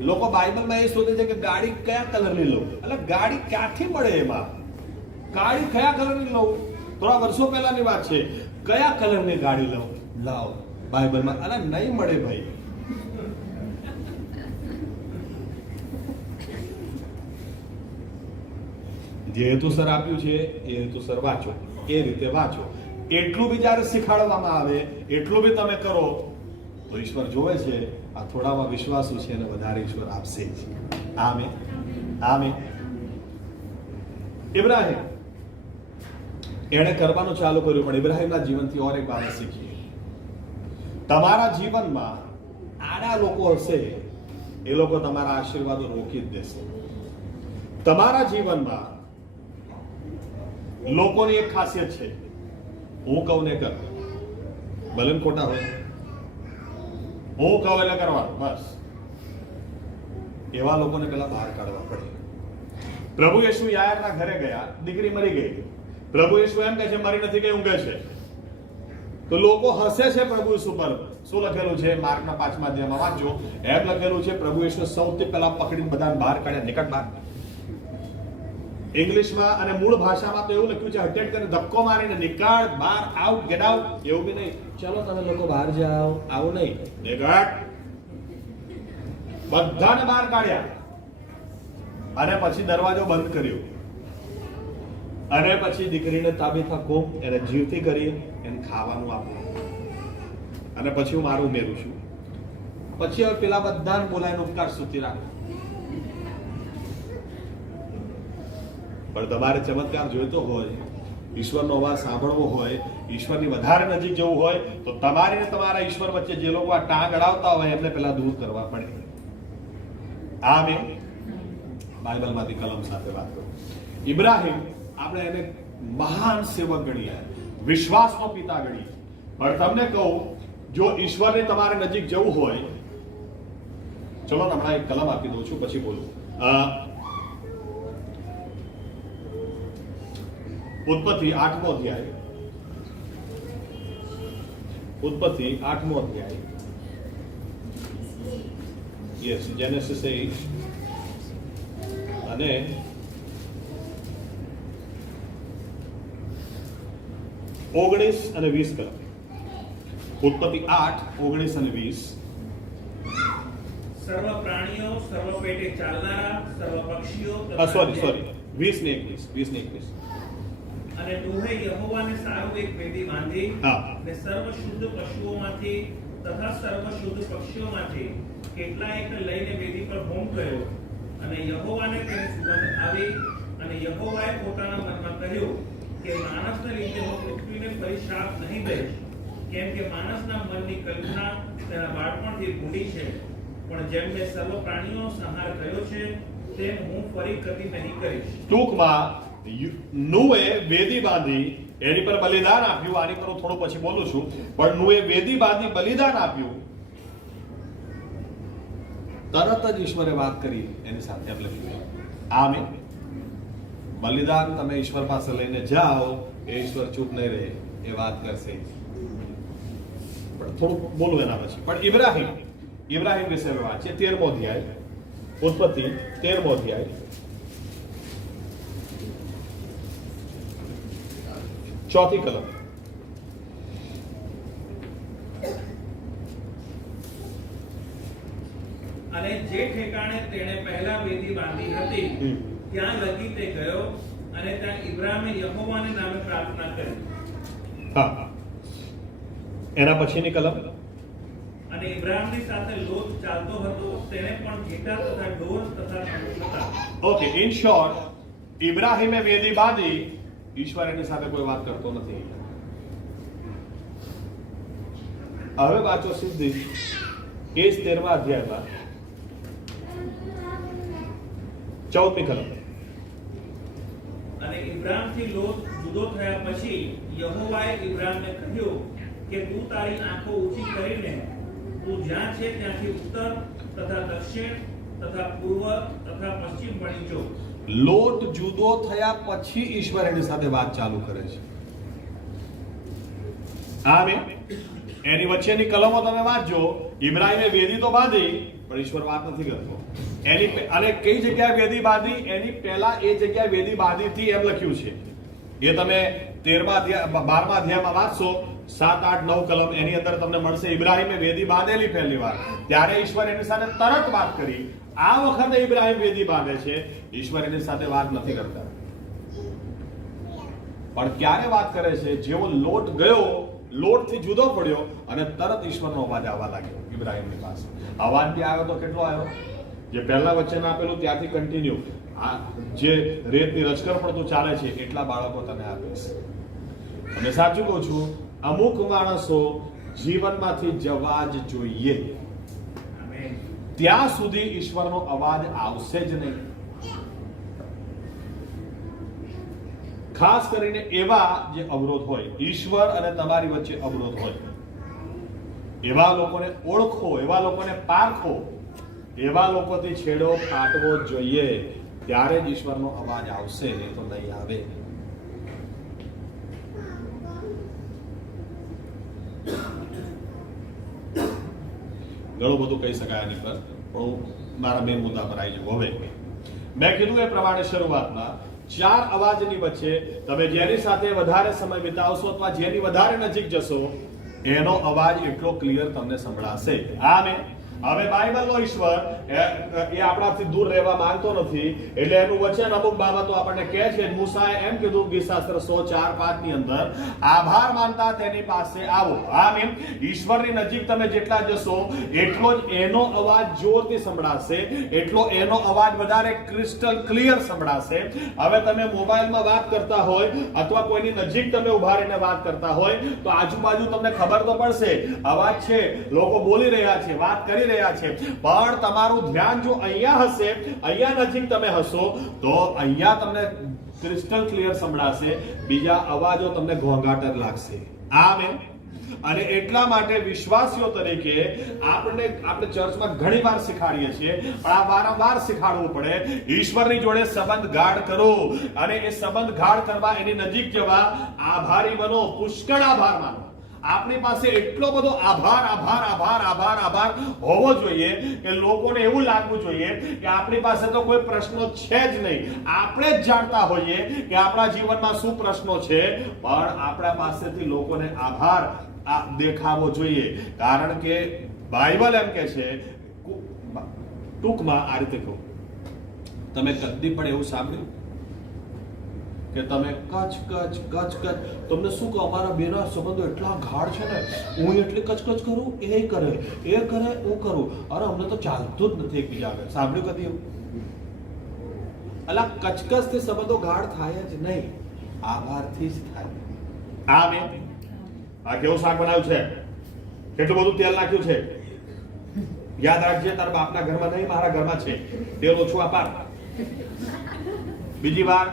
લોકો બાઇબલમાં એ શોધે છે કે ગાડી કયા કલરની લઉં. એટલે ગાડી ક્યાંથી મળે? એમાં ગાડી કયા કલરની લઉં? થોડા વર્ષો પહેલાની વાત છે. કયા કલરની ગાડી લઉં? લાવ બાઇબલમાં. અરે નહીં મળે ભાઈ. જે હેતુસર આપ્યું છે એ હેતુસર વાંચો, એ રીતે વાંચો. એટલું બી જ્યારે શીખવાડવામાં આવે એટલું બી તમે કરો તો ઈશ્વર જોવે છે આ થોડામાં વિશ્વાસુ છે અને વધારે ઈશ્વર આપશે જ. આમે આમે ઇબ્રાહિમ એણે કરવાનું ચાલુ કર્યું, પણ ઇબ્રાહિમના જીવનથી ઓર એક બાબત શીખીએ. તમારા જીવનમાં આડા લોકો હશે, એ લોકો તમારા આશીર્વાદો રોકી જ દેશે. તમારા જીવનમાં લોકોની એક ખાસિયત છે, હું કહું ને કર, ભલે ને ખોટા હોય, હું કહું એટલે કરવાનું, બસ. એવા લોકોને પેલા બહાર કાઢવા પડે. પ્રભુ યેશુ યાયરના ઘરે ગયા, દીકરી મરી ગઈ. પ્રભુ યેશુ એમ કહે છે મરી નથી ગઈ, ઊંઘે છે. તો લોકો હસે છે પ્રભુ યેશુ પર. શું લખેલું છે માર્કના 5મા અધ્યાયમાં વાંચો. એમ લખેલું છે પ્રભુ યેશુ સૌથી પહેલા પકડીને બધાને બહાર કાઢ્યા, નીકળ બહાર. ઇંગ્લિશમાં અને મૂળ ભાષામાં તો એવું લખ્યું છે હટેટ કરીને ધક્કો મારીને નીકળ બહાર, આઉટ, ગેટ આઉટ. એવું બી નહીં ચલો તમે લોકો બહાર જાઓ, આવું નહીં, નીકળ. બધાને બહાર કાઢ્યા અને પછી દરવાજો બંધ કર્યો અને પછી દીકરીને તાબીથા કોમ એને જીવતી કરી એને ખાવાનું આપ્યું અને પછી હું મારું ઉમેરું છું. પછી હવે પેલા બધાને બોલાવીને ઉપકાર સ્તુતિ રાખો. પણ તમારે ચમત્કાર જોઈતો હોય, ઈશ્વરનો અવાજ સાંભળવો હોય, ઈશ્વરની વધારે નજીક જવું હોય તો તમારી ને તમારા ઈશ્વર વચ્ચે જે લોકો આ ટાંગ અડાવતા હોય એમને પેલા દૂર કરવા પડે. આ મેં બાઇબલમાંથી કલમ સાથે વાત કરું. ઇબ્રાહિમ આપણે એને મહાન સેવક ગણીએ, વિશ્વાસનો પિતા ગણીએ, પણ તમને કહું જો ઈશ્વરની તમારે નજીક જવું હોય, ચલો હમણાં એક કલમ આપી દઉં છું પછી બોલું. ઉત્પત્તિ 8મો અધ્યાય, ઉત્પત્તિ 8મો અધ્યાય, યસ જેનેસિસ 8 અને 19 અને 20 કલમ. ઉત્પત્તિ 8, 19 અને 20. સર્વ પ્રાણીઓ, સર્વ પેટે ચાલનારા, સર્વ પક્ષીઓ સોરી 20 ને 21. અને નૂહે યહોવાને સારું એક વેદી બાંધી અને સર્વ શુદ્ધ પશુઓમાંથી તથા સર્વ શુદ્ધ પક્ષીઓમાંથી કેટલાયક લઈને વેદી પર હોમ કર્યો અને યહોવાને તેની સુગંધ આવી અને યહોવાએ પોતાના મનમાં કહ્યું કે માણસને લીધે હું પૃથ્વીને ફરી શાપ નહીં દઈશ, કેમ કે માણસના મનની કલ્પના તેના બાળપણથી ભૂંડી છે, પણ જેમ મેં સર્વ પ્રાણીઓનો સંહાર કર્યો છે તેમ હું ફરી કદી નહીં કરીશ. ટૂંકમાં નૂહે વેદી બાંધી, એની પર બલિદાન આપ્યું. આની પર હું થોડું પછી બોલું છું, પણ નૂહે વેદી બાંધી બલિદાન આપ્યું. તરત જ ઈશ્વરે વાત કરી એની સાથે એમ લખ્યું આમે બલિદાન તમે ઈશ્વર પાસે લઈને જાઓ, એ ઈશ્વર ચૂપ નહીં રહે, એ વાત કરશે. પણ થોડું બોલું એના પછી. પણ ઇબ્રાહિમ વિશે વાત છે. 13મો અધ્યાય, ઉત્પત્તિ 13મો અધ્યાય, 4થી કલમ. અને જે ઠેકાણે તેણે પહેલા વેદી બાંધી હતી ત્યાં લગી તે ગયો અને ત્યાં ઇબ્રાહિમે યહોવાને નામે પ્રાર્થના કરી. હા, એના પછીની કલમ. અને ઇબ્રાહિમની સાથે લોટ ચાલતો હતો, તેને પણ ઘેટા તથા ઢોર તથા તંબુ હતા. ઓકે, ઇન શોર્ટ ઇબ્રાહિમે વેદી બાંધી, ઈશ્વર એની સાથે કોઈ વાત કરતો નથી. હવે વાંચો સીધી એ જ 13મા અધ્યાયમાં 14મી કલમ. અને ઇબ્રાહિમથી લોટ જુદો થયા પછી યહોવાએ ઇબ્રાહિમને કહ્યું કે તું તારી આંખો ઊંચી કરીને તું જ્યાં છે ત્યાંથી ઉત્તર તથા દક્ષિણ તથા પૂર્વ તથા પશ્ચિમ વળી જો. લોટ જુદો થયા પછી ઈશ્વર એની સાથે વાત ચાલુ કરે છે. આમે એની વચ્ચેની કલમો તમે વાંચજો. ઇબ્રાહિમે વેદી તો બાંધી, પણ ઈશ્વર વાત નથી કરતો. એની અને કઈ જગ્યાએ વેદી બાંધી, એની પહેલા એ જગ્યાએ વેદી બાંધી હતી એમ લખ્યું છે. એ તમે 12મા અધ્યાયમાં વાંચશો, 7, 8, 9 કલમ, એની અંદર તમને મળશે ઇબ્રાહિમે વેદી બાંધેલી પહેલી વાર. ત્યારે ઈશ્વર એની સાથે તરત વાત કરી. આ વખતે ઇબ્રાહિમ વેદી બાંધે છે, ઈશ્વર એની સાથે વાત નથી કરતા. પણ ક્યારે વાત કરે છે? જેવો લોટ ગયો, લોટથી જુદો પડ્યો અને તરત ઈશ્વરનો અવાજ આવવા લાગ્યો ઇબ્રાહીમની પાસે. અવાજ બી આવ્યો તો કેટલો આવ્યો? જે પહેલા વચન આપેલું ત્યાંથી કન્ટિન્યુ, આ જે રેતની રચકર પડતું ચાલે છે એટલા બાળકો તને આપીશ. અને સાચું કહું છું, અમુક માણસો જીવનમાંથી જવા જ જોઈએ, આમેન. ત્યાં સુધી ઈશ્વરનો અવાજ આવશે જ નહીં. ખાસ કરીને એવા જે અવરોધ હોય, ઈશ્વર અને તમારી વચ્ચે અવરોધ હોય, એવા લોકોને ઓળખો, એવા લોકોને પારખો, એવા લોકોથી છેડો ફાટવો જોઈએ, ત્યારે જ ઈશ્વરનો અવાજ આવશે, નહીં તો નહીં આવે. ઘણું બધું કહી શકાય એની પર, પણ હું મારા મેન મુદ્દા પર આવી જાઉં. હવે મેં કીધું એ પ્રમાણે શરૂઆતમાં 4 અવાજની વચ્ચે તમે જેની સાથે વધારે સમય વિતાવશો અથવા જેની વધારે નજીક જશો, એનો અવાજ એટલો ક્લિયર તમને સંભળાશે. આમે હવે બાઇબલનો ઈશ્વર એ આપણાથી દૂર રહેવા માંગતો નથી, એટલે એનું વચન અમુક બાબતો આપણને કહે છે. મૂસાએ એમ કીધું ગીતશાસ્ત્ર 104:5 ની અંદર, આભાર માનતા તેની પાસે આવો. આમીન. ઈશ્વરની નજીક તમે જેટલા જશો એટલો જ એનો અવાજ જોરથી સંભળાશે, એટલો એનો અવાજ વધારે ક્રિસ્ટલ ક્લિયર સંભળાશે. હવે તમે મોબાઈલમાં વાત કરતા હોય અથવા કોઈની નજીક તમે ઉભા રહીને વાત કરતા હોય તો આજુબાજુ તમને ખબર તો પડશે, અવાજ છે, લોકો બોલી રહ્યા છે, વાત કરી રહ્યા છે, પણ તમારું ધ્યાન જો અહીંયા હશે, અહીંયા નજીક તમે હશો, તો અહીંયા તમને ક્રિસ્ટલ ક્લિયર સંભળાશે, બીજા અવાજો તમને ઘોંઘાટ જ લાગશે. આમેન. અને એટલા માટે વિશ્વાસીઓ તરીકે આપણે ચર્ચમાં ઘણીવાર શીખાડીએ છીએ, પણ આ વારંવાર શીખાડવું પડે, ઈશ્વરની જોડે સંબંધ ગાઢ કરો, અને એ સંબંધ ગાઢ કરવા, એની નજીક જવા આભારી બનો, પુષ્કળ આભાર માનો. આપણી પાસે એટલો બધો આભાર આભાર આભાર આભાર આભાર હોવો જોઈએ કે લોકોને એવું લાગવું જોઈએ કે આપણી પાસે તો કોઈ પ્રશ્નો છે જ નહીં. આપણે જ જાણતા હોઈએ કે આપણા જીવનમાં શું પ્રશ્નો છે, પણ આપણા પાસેથી લોકોને આભાર દેખાવો જોઈએ. કારણ કે બાઇબલ એમ કે છે, ટૂંકમાં આ રીતે કહું, તમે કદી પણ એવું સાંભળ્યું કે તમે કચ કચ કચ કચ, તમને શું કહો, અમારા બેના સંબંધો એટલા ગાઢ છે ને, હું એટલી કચકચ કરું, એ કરે, હું કરું, અરે અમને તો ચાલતું જ નથી એકબીજા આગળ. સાંભળ્યું કદી એવું? અલા, કચકચ થી સંબંધો ગાઢ થાય જ નહીં, આભારથી જ થાય. આ મેં આ કેવું શાક બનાવ્યું છે, કેટલું બધું તેલ નાખ્યું છે, યાદ રાખજે, તારા બાપના ઘરમાં નહીં, મારા ઘરમાં છે, તેલ ઓછું આપાર. બીજી વાર,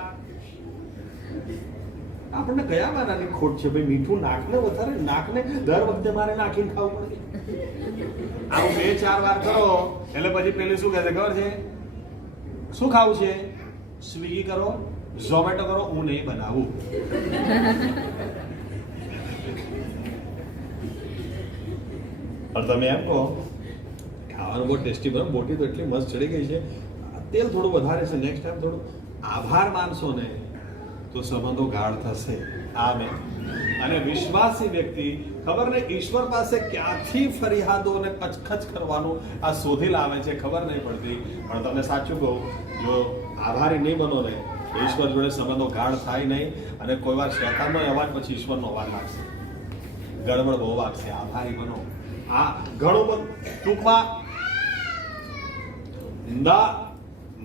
આપણને કયા મારાની ખોટ છે ભાઈ, મીઠું નાખને વધારે, નાખને દર વખતે મારે નાખીને ખાવું પડે. આવું 2-4 વાર કરો એટલે પછી પેલી શું કહે છે ખબર છે? શું ખાવું છે? સ્વિગી કરો, ઝોમેટો કરો, હું નહીં બનાવું. પણ તમે એમ કહો ખાવાનું બહુ ટેસ્ટી બને, બોટી તો એટલી મસ્ત ચડી ગઈ છે, તેલ થોડું વધારે છે, નેક્સ્ટ ટાઈમ થોડું આભાર માનશો ને તો સંબંધો ગાઢ થશે. આમેન. અને વિશ્વાસી વ્યક્તિ, ખબર નહીં ઈશ્વર પાસે ક્યાંથી ફરિયાદો અને કચકચ કરવાનું આ શોધી લાવે છે, ખબર નહીં પડતી. પણ તમને સાચું કહું, જો આભારી નહીં બનો ને, ઈશ્વર જોડે સંબંધો ગાઢ થાય નહીં. અને કોઈ વાર શેતાનનો અવાજ પછી ઈશ્વરનો અવાજ લાગશે, ગડબડ બહુ વાગશે. આભારી બનો. આ ઘણું બધું ટૂંકમાં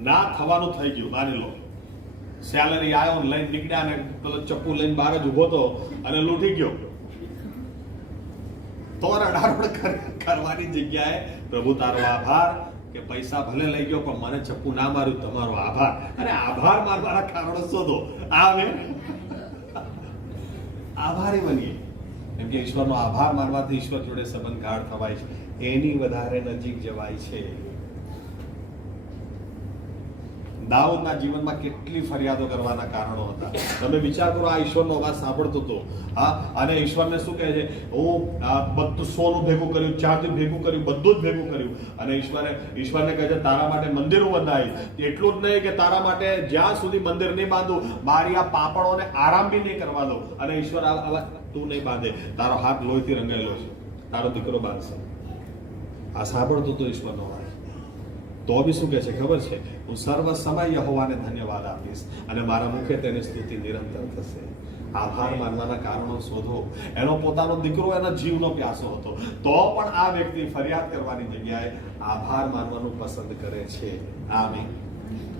ના થવાનું થઈ ગયું. માની લો સેલરી આવ્યો, લઈને નીકળ્યા અને પેલો ચપ્પુ લઈને બહાર જ ઉભો હતો અને લૂંટી ગયો, તો રડારડ કરવાની જગ્યાએ પ્રભુ તારો આભાર, કે પૈસા ભલે લઈ ગયો પણ મને ચપ્પુ ના માર્યું, તમારો આભાર. અને આભાર મારવાના કારણો શોધો. આભારી બનીએ, કેમ કે ઈશ્વરનો આભાર માનવાથી ઈશ્વર જોડે સંબંધ ગાઢ થવાય છે, એની વધારે નજીક જવાય છે. દાઉદના જીવનમાં કેટલી ફરિયાદો કરવાના કારણો હતા. તમે વિચાર કરો, આ ઈશ્વરનો અવાજ સાંભળતો હતો, હા, અને ઈશ્વરને શું કહે છે, હું બધું સોનું ભેગું કર્યું, ચાંદી ભેગું કર્યું, બધું જ ભેગું કર્યું. અને ઈશ્વરને કહે છે, તારા માટે મંદિર હું બંધાવીશ. એટલું જ નહીં કે તારા માટે જ્યાં સુધી મંદિર નહીં બાંધું, મારી આ પાપણોને આરામ બી નહીં કરવા દઉં. અને ઈશ્વર તું નહીં બાંધે, તારો હાથ લોહીથી રંગાયેલો છે, તારો દીકરો બાંધશે. આ સાંભળતો હતો ઈશ્વરનો અવાજ. તો બી શું કહે છે ખબર છે? હું સર્વ સમય યહોવાને ધન્યવાદ આપીશ અને મારા મુખે તેની સ્તુતિ નિરંતર થશે. આભાર માનવાના કારણો શોધો. એનો પોતાનો દીકરો એના જીવનો પ્યાસો હતો, તો પણ આ વ્યક્તિ ફરિયાદ કરવાની જગ્યાએ આભાર માનવાનું પસંદ કરે છે. આમીન.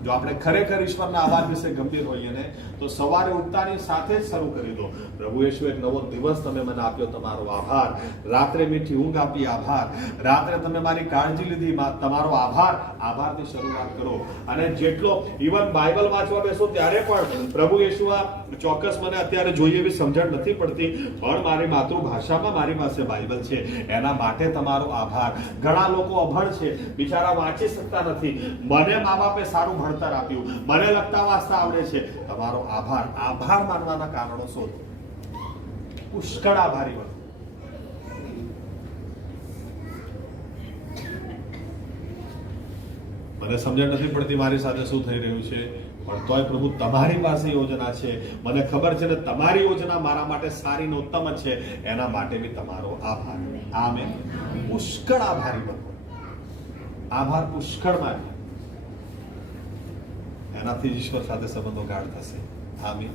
જો આપણે ખરેખર ઈશ્વરના આભાર વિશે ગંભીર હોઈએ ને, તો સવારે ઉઠતાની સાથે જ શરૂ કરી દો. પ્રભુ યેશુ, એક નવો દિવસ તમે મને આપ્યો, તમારો આભાર. રાત્રે મીઠી ઊંઘ આપી, આભાર. રાત્રે તમે મારી કાળજી લીધી, તમારો આભાર. આભારથી શરૂઆત કરો. અને જેટલો ઇવન બાઇબલ વાંચવા બેસો ત્યારે પણ પ્રભુ યેશુ, આ ચોક્કસ મને અત્યારે જોઈએ એવી સમજણ નથી પડતી, પણ મારી માતૃભાષામાં મારી પાસે બાઇબલ છે, એના માટે તમારો આભાર. ઘણા લોકો અભણ છે, બિચારા વાંચી શકતા નથી. મને મા બાપે સારું ભણતર આપ્યું, મને લખતા વાંચતા આવડે છે. તમારો આભાર. આભાર માનવાના કારણો શોધો. પુષ્કળ આભારી બનો. મને સમજણ નથી પડતી મારી સાથે શું થઈ રહ્યું છે, પણ તોય પ્રભુ તમારી પાસે યોજના છે. મને ખબર છે ને તમારી યોજના મારા માટે સારી ને ઉત્તમ જ છે. એના માટે બી તમારો આભાર. આમેન. પુષ્કળ આભારી બનો. આભાર પુષ્કળ માની, એનાથી ઈશ્વર સાથે સંબંધો ગાઢ થશે. આમીન.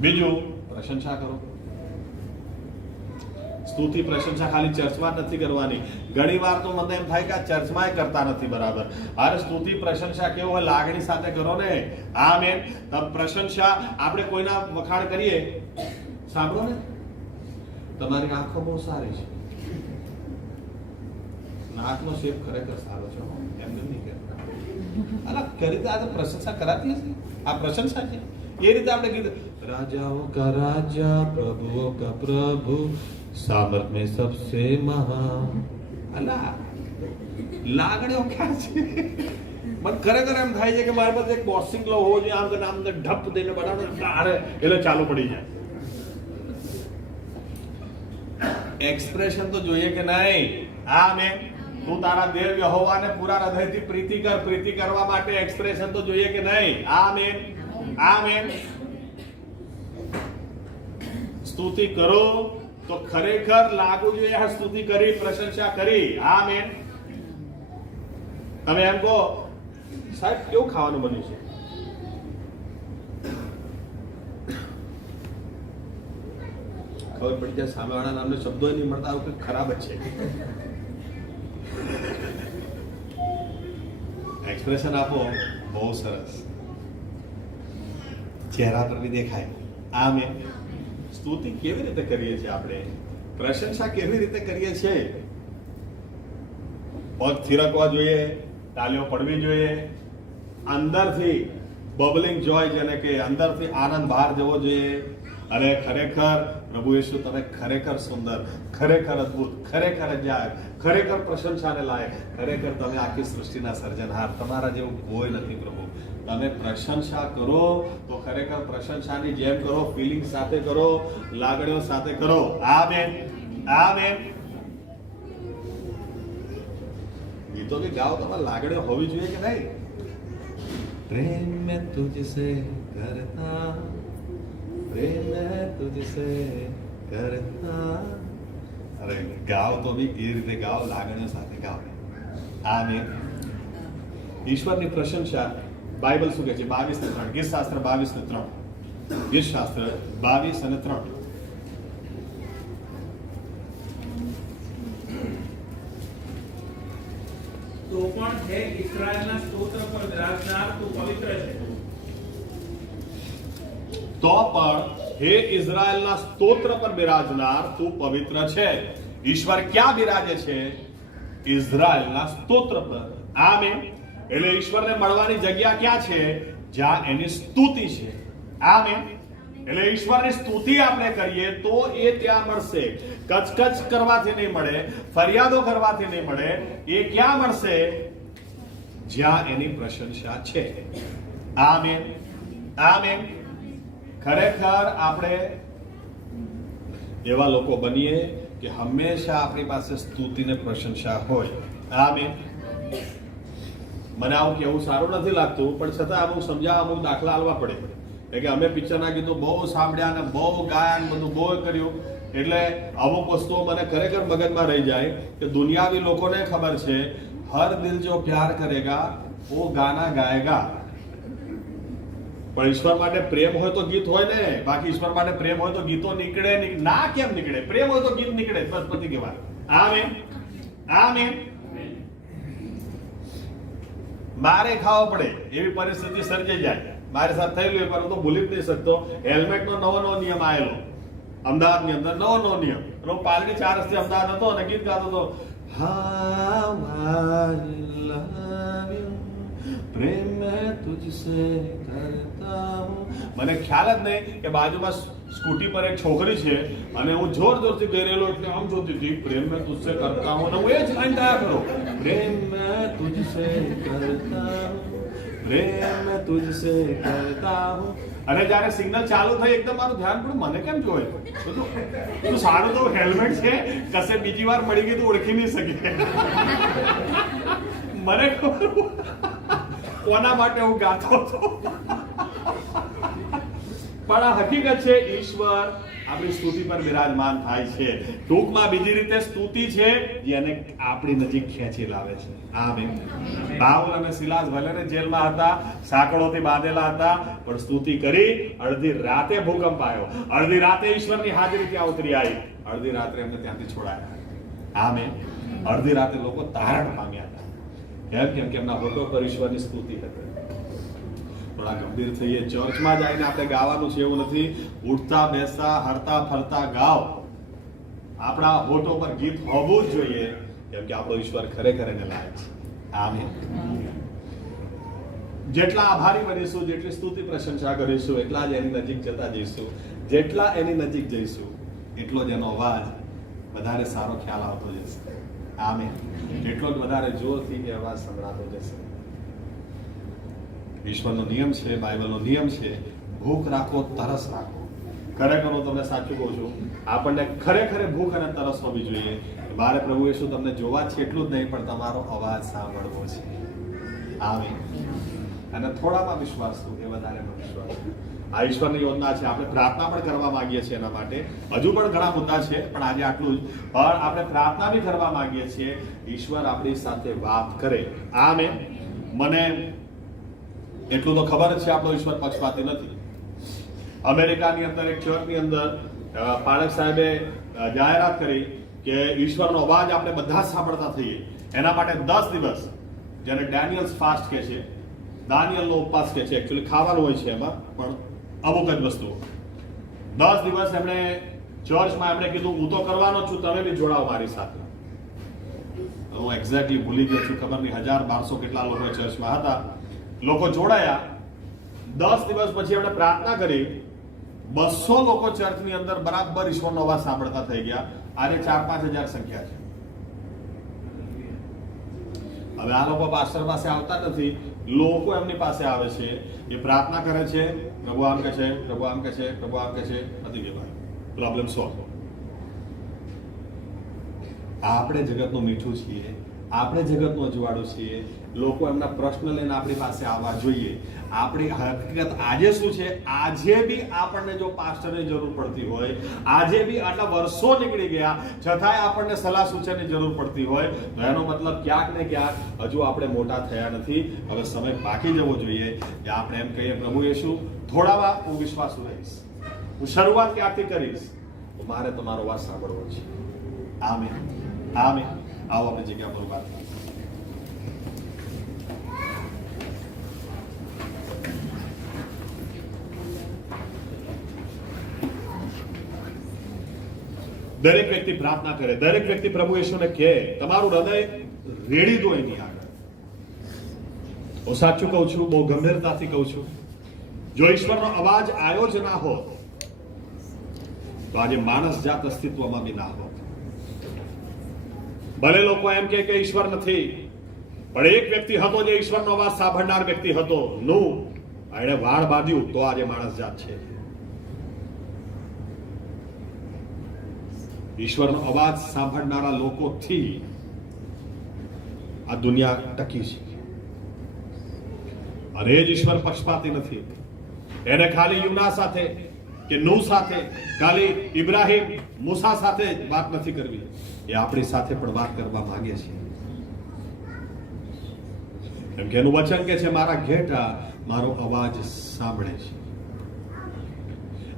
બીજું, પ્રશંસા કરો. સ્તુતિ પ્રશંસા ખાલી ચર્ચમાં નથી કરવાની. ઘણી વાર તો મને એમ થાય કે આ ચર્ચમાં કરતા નથી બરાબર. અરે સ્તુતિ પ્રશંસા કેવું હોય, લાગણી સાથે કરો ને. આમેન. પ્રશંસા આપણે કોઈના વખાણ કરીએ, સાંભળો ને, તમારી આંખો બહુ સારી છે, નાકનો શેપ ખરેખર સારો છે, એમ નહીં કહેતા. અલા કરી આ પ્રશંસા કરાતી હશે, આ પ્રશંસા છે. એ રીતે આપણે કીધું, રાજાઓ કા રાજા, પ્રભુઓ કા પ્રભુ, સામર્થ में सबसे महान. અલા લાગણીઓ ક્યાં છે? મને ખરેખર એમ થાય છે કે મારી પાસે એક બોક્સિંગ ગ્લવ હોવો જોઈએ, આમ કે આમ ઢપ દઈને બનાવો, અરે એટલે ચાલુ પડી જાય. એક્સપ્રેશન તો જોઈએ કે નહીં. આમેન. તું તારા દેવ યહોવાને પૂરા હૃદયથી પ્રીતિ કર. પ્રીતિ કરવા માટે એક્સપ્રેશન તો જોઈએ કે નહીં. આમેન. આમેન. સ્તુતિ કરો તો ખરેખર લાગુ જોઈએ આ સ્તુતિ કરી, પ્રશંસા કરી. આમેન. તમે એમ કહો, સાહેબ કેવું ખાવાનું બન્યું છે, ખબર પડી જાય સામેવાળા નામને શબ્દો નહીં મળતા, આવું કંઈક ખરાબ જ છે. એક્સપ્રેશન આપો, બહુ સરસ, ચહેરા પર બી દેખાય. આમેન. સ્તુતિ કેવી રીતે કરીએ છીએ આપણે, પ્રશંસા કેવી રીતે કરીએ છીએ? પગ થિરકવા જોઈએ, તાલીઓ પડવી જોઈએ, અંદરથી બબલિંગ જોય, જેને કે અંદરથી આનંદ બહાર જવો જોઈએ. અને ખરેખર પ્રભુ યેશુ, તમે ખરેખર સુંદર, ખરેખર અદ્ભુત, ખરેખર અજાયબ, ખરેખર પ્રશંસાને લાયક, ખરેખર તમે આખી સૃષ્ટિના સર્જનહાર, તમારા જેવું કોઈ નથી પ્રભુ. તમે પ્રશંસા કરો તો ખરેખર પ્રશંસાની જેમ કરો, ફિલિંગ સાથે કરો, લાગણીઓ સાથે કરો. આમેન. આમેન. ગીતો કે ગાઓ, તમારે લાગણીઓ હોવી જોઈએ કે નહીં? પ્રેમ મેં તુજસે કરતા, પ્રેમ મેં તુજસે કરતા. અરે ગાઓ તો બી એ રીતે ગાઓ, લાગણીઓ સાથે ગાઓ. આમેન. ઈશ્વરની પ્રશંસા બાઇબલ શું કહે છે? 22:3, ગીત શાસ્ત્ર 22:3, ગીત શાસ્ત્ર 22:3. તો પણ હે ઇસ્રાયેલના સ્તોત્ર પર બિરાજનાર, તું પવિત્ર છે. તો પણ હે ઇઝરાયલના સ્તોત્ર પર બિરાજનાર, તું પવિત્ર છે. ઈશ્વર ક્યાં બિરાજે છે? ઇઝરાયલના સ્તોત્ર પર. આમેન. એટલે ઈશ્વરને મળવાની જગ્યા ક્યાં છે? જ્યાં એની સ્તુતિ છે. આમેન. એટલે ઈશ્વરની સ્તુતિ આપણે કરીએ તો એ ત્યાં મળશે. કચકચ કરવાથી નહીં મળે, ફરિયાદો કરવાથી નહીં મળે. એ ક્યાં મળશે? જ્યાં એની પ્રશંસા છે. આમેન. આમેન. ખરેખર આપણે એવા લોકો બનીએ કે હંમેશા આપણી પાસે સ્તુતિ ને પ્રશંસા હોય. આમેન. મને આવું કેવું સારું નથી લાગતું, પણ છતાં અમુક સમજાવવા, અમુક દાખલા આલવા પડે. કે અમે પિક્ચરના ગીતો બહુ સાંભળ્યા અને બહુ ગાયા અને બધું બહુ કર્યું, એટલે અમુક વસ્તુઓ મને ખરેખર મગજમાં રહી જાય કે દુનિયાવી લોકોને ખબર છે, હર દિલ જો પ્યાર કરેગા વો ગાના ગાયેગા. પણ ઈશ્વર માટે પ્રેમ હોય તો ગીત હોય ને, બાકી ઈશ્વર માટે પ્રેમ હોય તો ગીતો નીકળે ના, કેમ નીકળે? પ્રેમ હોય તો ગીત નીકળે, બસ પતી ગઈ વાત. Amen, amen. મારે ખાવા પડે એવી પરિસ્થિતિ સર્જાઈ જાય, મારી સાથે થયેલું પણ હું તો ભૂલી જ નહીં શકતો. હેલ્મેટ નો નવો નિયમ આવેલો અમદાવાદ ની અંદર, નવો નિયમ. હું પાલડી 4 વર્ષથી અમદાવાદ હતો અને ગીત ગાતો હતો, પ્રેમ મેં તુझसे કરતા હું. મને ખ્યાલ જ નહીં કે બાજુમાં સ્કૂટી પર એક છોકરી છે અને હું જોર જોરથી ગયેલો એટલે આમ જોતી હતી, પ્રેમ મેં તુझसे કરતા હું, અને હું એ જ લાઈન ગાયા કરો, પ્રેમ મેં તુझसे કરતા હું, પ્રેમ મેં તુझसे કરતા હું. અને જ્યારે સિગ્નલ ચાલુ થઈ એકદમ મારું ધ્યાન પડ્યું, મને કેમ જોયું? તો સારું તો હેલ્મેટ છે, કશે બીજી વાર મળી ગઈ તો ઓળખી નહીં શકે. મને ખબર કોના માટે હું ગાતો હતો. પણ આ હકીકત છે, ઈશ્વર આપણી સ્તુતિ પર બિરાજમાન થાય છે. ટૂંકમાં બીજી રીતે સ્તુતિ છે જેને આપણી નજીક ખેંચી લાવે છે. આમેન. પાઉલ અને સિલાસ ભલે જેલમાં હતા, સાંકળોથી બાંધેલા હતા, પણ સ્તુતિ કરી. અડધી રાતે ભૂકંપ આવ્યો, અડધી રાતે ઈશ્વરની હાજરી ત્યાં ઉતરી આવી, અડધી રાત્રે એમને ત્યાંથી છોડાયા. આમેન. અડધી રાતે લોકો તારણ પામ્યા હતા. કેમ કે એમના હોઠો પર ઈશ્વરની સ્તુતિ હતી. થોડા ગંભીર થઈએ, ચર્ચમાં જઈને આપણે ગાવાનું છે એવું નથી, ઉઠતા બેસતા હરતા ફરતા ગાઓ. આપણા હોઠો પર ગીત હોવું જ જોઈએ, કેમ કે આપણો ઈશ્વર ખરેખર એને લાયક છે. આમેન. જેટલા આભારી બનીશું, જેટલી સ્તુતિ પ્રશંસા કરીશું, એટલા જ એની નજીક જતા જઈશું. જેટલા એની નજીક જઈશું એટલો જ એનો અવાજ વધારે સારો ખ્યાલ આવતો જશે. આમેન. એટલો જ વધારે જોરથી એ અવાજ સંભળાતો જશે. ઈશ્વરનો નિયમ છે, બાઇબલનો નિયમ છે, ભૂખ રાખો, તરસ રાખો. ખરેખર હું તમને સાચું કહું છું, આપણને ખરેખર ભૂખ અને તરસ હોવી જોઈએ. મારે પ્રભુ ઈસુ તમને જોવા છે એટલું જ નહીં, પણ તમારો અવાજ સાંભળવો છે. આમેન. અને થોડામાં વિશ્વાસ એ વધારેનો વિશ્વાસ. આ ઈશ્વરની યોજના છે. આપણે પ્રાર્થના પણ કરવા માંગીએ છીએ એના માટે. હજુ પણ ઘણા મુદ્દા છે, પણ આજે આટલું જ. પણ આપણે પ્રાર્થના બી કરવા માંગીએ છીએ, ઈશ્વર આપણી સાથે વાત કરે. આમેન. મને એટલું તો ખબર જ છે, આપણો ઈશ્વર પક્ષપાતી નથી. અમેરિકાની અંદર એક ચર્ચની અંદર પાળક સાહેબે જાહેરાત કરી કે ઈશ્વરનો અવાજ આપણે બધા સાંભળતા થઈએ. એના માટે 10 દિવસ, જેને ડેનિયલ્સ ફાસ્ટ કહે છે, દાનિયલનો ઉપવાસ કહે છે, એકચ્યુઅલી ખાવાનું હોય છે એમાં, પણ અમુક જ વસ્તુઓ. 10 દિવસ એમણે ચર્ચમાં એમણે કીધું, હું તો કરવાનો છું, તમે બી જોડાઓ મારી સાથે. હું એક્ઝેક્ટલી ભૂલી ગયો છું, ખબર નહીં 1000-1200 કેટલા લોકો ચર્ચમાં હતા. લોકો જોડાયા. 10 દિવસ પછી એમણે પ્રાર્થના કરી, 200 લોકો ચર્ચની અંદર બરાબર ઈશ્વરનો અવાજ સાંભળતા થઈ ગયા. આજે 4-5 હજાર સંખ્યા છે. હવે આ લોકો પાસ્ટર પાસે આવતા નથી, લોકો એમની પાસે આવે છે, એ પ્રાર્થના કરે છે, પ્રભુ આમ કહે છે, પ્રભુ આમ કહે છે, પ્રભુ આમ કહે છે, નથી કે ભાઈ પ્રોબ્લેમ સોલ્વ. આપણે જગતનું મીઠું છીએ, આપણે જગતનું અજવાળું છીએ. લોકો એમના પ્રશ્ન લઈને આપણી પાસે આવવા જોઈએ. આપણી હકીકત આજે શું છે? આજે બી આપણને જો પાસ્ટરની જરૂર પડતી હોય, આજે બી આટલા વર્ષો નીકળી ગયા છતાંય આપણને સલાહ સૂચનની જરૂર પડતી હોય, તો એનો મતલબ ક્યાંક ને ક્યાંક હજુ આપણે મોટા થયા નથી. હવે સમય બાકી જવો જોઈએ કે આપણે એમ કહીએ, પ્રભુ ઈસુ થોડામાં હું વિશ્વાસુ રહીશ, હું શરૂઆત ક્યાંથી કરીશ, તો મારે તમારો વાત સાંભળવો છે. આમેન. આમેન. આવો આપણે જગ્યા પર વાત. દરેક વ્યક્તિ પ્રાર્થના કરે, દરેક વ્યક્તિ પ્રભુ ઈસુને કહે, તમારું હૃદય રેડી દો એની આગળ. હું સાચું કહું છું, બહુ ગંભીરતાથી કહું છું, જો ઈશ્વરનો અવાજ આવ્યો જ ના હોત તો આજે માણસ જાત અસ્તિત્વમાં બી ના હોત. ભલે લોકો એમ કે ઈશ્વર નથી, પણ એક વ્યક્તિ હતો જે ઈશ્વરનો અવાજ સાંભળનાર વ્યક્તિ હતો. એણે વાળ બાંધ્યું તો આજે માણસ જાત છે. ઈશ્વરનો અવાજ સાંભળનારા લોકોથી આ દુનિયા ટકી છે. અને એ જ ઈશ્વર પક્ષપાતી નથી. એને ખાલી યુના સાથે કે નૂહ સાથે, ખાલી ઇબ્રાહિમ મૂસા સાથે વાત નથી કરવી, એ આપણી સાથે પણ વાત કરવા માંગે છે. કેમ કે એનું વચન કે છે મારા ઘેટા મારો અવાજ સાંભળે છે.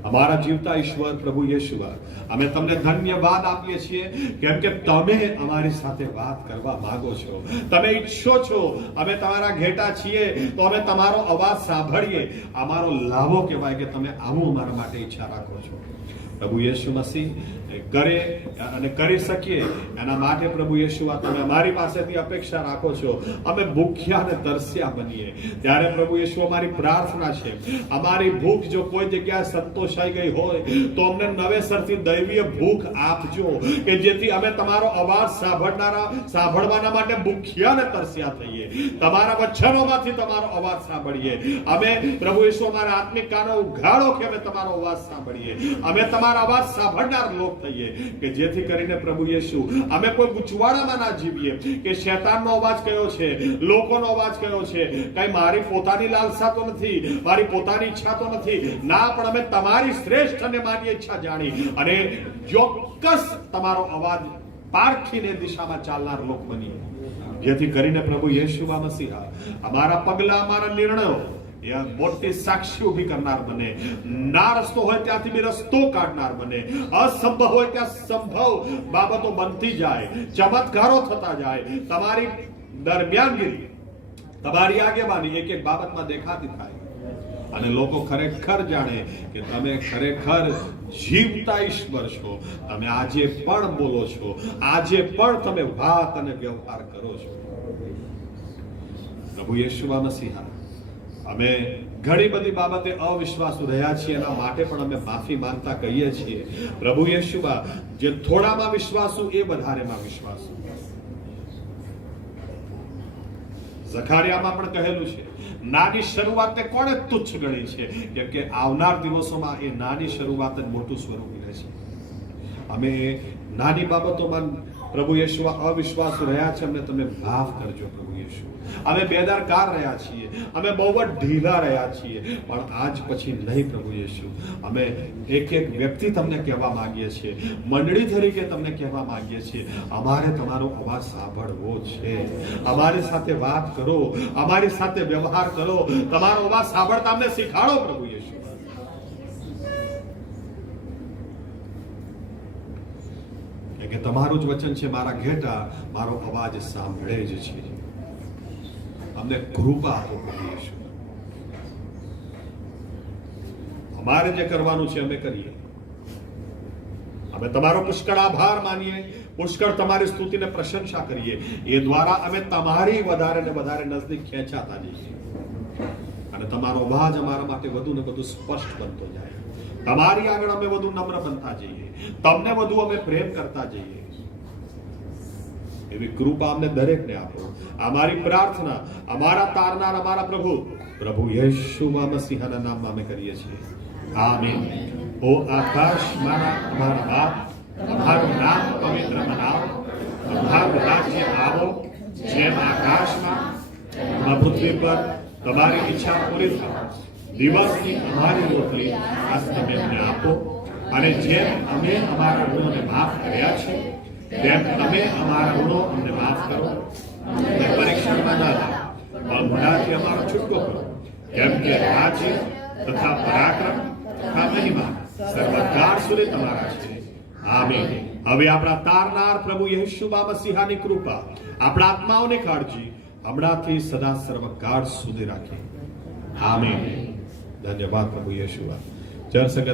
અમારા જીવતા ઈશ્વર પ્રભુ યેશુવા, અમે તમને ધન્યવાદ આપીએ છીએ કેમ કે તમે અમારી સાથે વાત કરવા માંગો છો. તમે ઈચ્છો છો અમે તમારા ઘેટા છીએ તો અમે તમારો અવાજ સાંભળીએ. અમારો લાભો કહેવાય કે તમે આવું અમારા માટે ઈચ્છા રાખો છો. પ્રભુ યેશુ મસીહ કરે અને કરી શકીએ એના માટે પ્રભુ યેશુઆ તમે અમારી પાસેથી અપેક્ષા રાખો છો. અમે ભૂખ્યા અને તરસ્યા બનીએ ત્યારે પ્રભુ યેશુ અમારી પ્રાર્થના છે અમારી ભૂખ જો કોઈ જગ્યાએ સંતોષાઈ ગઈ હોય તો અમને નવેસરથી દૈવીય ભૂખ આપજો કે જેથી અમે તમારો અવાજ સાંભળવાના માટે ભૂખ્યા અને તરસ્યા થઈએ. તમારા વચનોમાંથી તમારો અવાજ સાંભળીએ. અમે પ્રભુ યેશુ અમારા આત્મિક કાનો ઉઘાડો કે અમે તમારો અવાજ સાંભળીએ. અમે તમારા અવાજ સાંભળનાર લોક થઈએ કે જેથી કરીને પ્રભુ યેશુ અમે કોઈ ગૂંચવાડામાં ના જીવીએ કે શૈતાનનો અવાજ કયો છે, લોકોનો અવાજ કયો છે, કઈ મારી પોતાની લાલસા તો નથી, મારી પોતાની ઈચ્છા તો નથી ના, પણ અમે તમારી શ્રેષ્ઠ અને માન્ય ઈચ્છા જાણી અને ચોક્કસ તમારો અવાજ પારખીને દિશામાં ચાલનાર લોક બનીએ. જેથી કરીને પ્રભુ યેશુવા મસીહા અમારા પગલા, અમારા નિર્ણયો મોટી સાક્ષી ઉભી કરનાર બને. ના રસ્તો હોય ત્યાંથી બી રસ્તો કાઢનાર બને. અસંભવ હોય ત્યાં સંભવ બાબતો બનતી જાય, ચમત્કારો થતા જાય. તમારી દરમિયાનગીરી, તમારી આગેવાની એક એક બાબતમાં દેખાતી થાય અને લોકો ખરેખર જાણે કે તમે ખરેખર જીવતા ઈશ્વર છો. તમે આજે પણ બોલો છો, આજે પણ તમે વાત અને વ્યવહાર કરો છો. પ્રભુ યેશુવા મસીહા, અમે ઘણી બધી બાબતે અવિશ્વાસુ રહ્યા છીએ એના માટે પણ અમે માફી માંગતા કહીએ છીએ. પ્રભુ યેશુવા, જે થોડામાં વિશ્વાસુ એ વધારેમાં વિશ્વાસુ. ઝખારિયામાં પણ કહેલું છે નાની શરૂઆતને કોણે તુચ્છ ગણી છે કેમ કે આવનાર દિવસોમાં એ નાની શરૂઆત જ મોટું સ્વરૂપ લે છે. અમે નાની બાબતોમાં પ્રભુ યેશુવા અવિશ્વાસુ રહ્યા છે. અમને તમે માફ કરજો પ્રભુ યેશુ. અમે બેદરકાર રહ્યા છીએ, અમે બહુ જ ઢીલા રહ્યા છીએ, પણ આજ પછી નહીં પ્રભુ યેશુ. અમે એક એક વ્યક્તિ તમને કહેવા માંગીએ છીએ, મંડળી તરીકે તમને કહેવા માંગીએ છીએ, અમારે તમારો અવાજ સાંભળવો છે. અમારી સાથે વાત કરો, અમારી સાથે વ્યવહાર કરો, તમારો અવાજ સાંભળતા અમને શીખાડો પ્રભુ યેશુ. કે તમારું જ વચન છે મારા ઘેટા મારો અવાજ સાંભળે જ છે. અમને કૃપા આપો પ્રભુ યેશુ. અમારે જે કરવાનું છે અમે કરીએ. અમે તમારો પુષ્કળ આભાર માનીએ, પુષ્કળ તમારી સ્તુતિને પ્રશંસા કરીએ. એ દ્વારા અમે તમારી વધારે ને વધારે નજદીક ખેંચાતા જઈએ અને તમારો અવાજ અમારા માટે વધુ ને વધુ સ્પષ્ટ બનતો જાય. તમારી આગળ અમે વધુ નમ્ર બનતા જઈએ, તમને વધુ અમે પ્રેમ કરતા જઈએ. એવી કૃપા અમને દરેકને આપો. અમારી પ્રાર્થના અમારા તારનાર અમારા પ્રભુ યેશુવા મસીહાના નામમાં અમે કરીએ છીએ. આમીન. ઓ આકાશમાંના અમારા બાપ, તમારું નામ પવિત્ર બનાવો, તમારું રાજ્ય આવો, જેમ આકાશમાં પૃથ્વી પર તમારી ઈચ્છા પૂરી થાય. દિવસની અમારી રોટલી આજ તમે અમને આપો અને જેમ અમે અમારા ઋણોને માફ કર્યા છે તેમ તમે અમારા ઋણો અમને માફ કરો. પરીક્ષણમાં ન લાવો પણ ગુનાથી અમારો છૂટકો કરો. કેમ કે રાજ્ય તથા પરાક્રમ તથા મહિમા સર્વકાળ સુધી તમારા છે. આમીન. હવે આપણા તારનાર પ્રભુ યેશુવા મસીહાની કૃપા, આપણા આત્માઓની કાળજી હમણાંથી સદા સર્વકાળ સુધી રાખે. આમીન. ધન્યવાદ પ્રભુ યેશુવા. જળ સંગત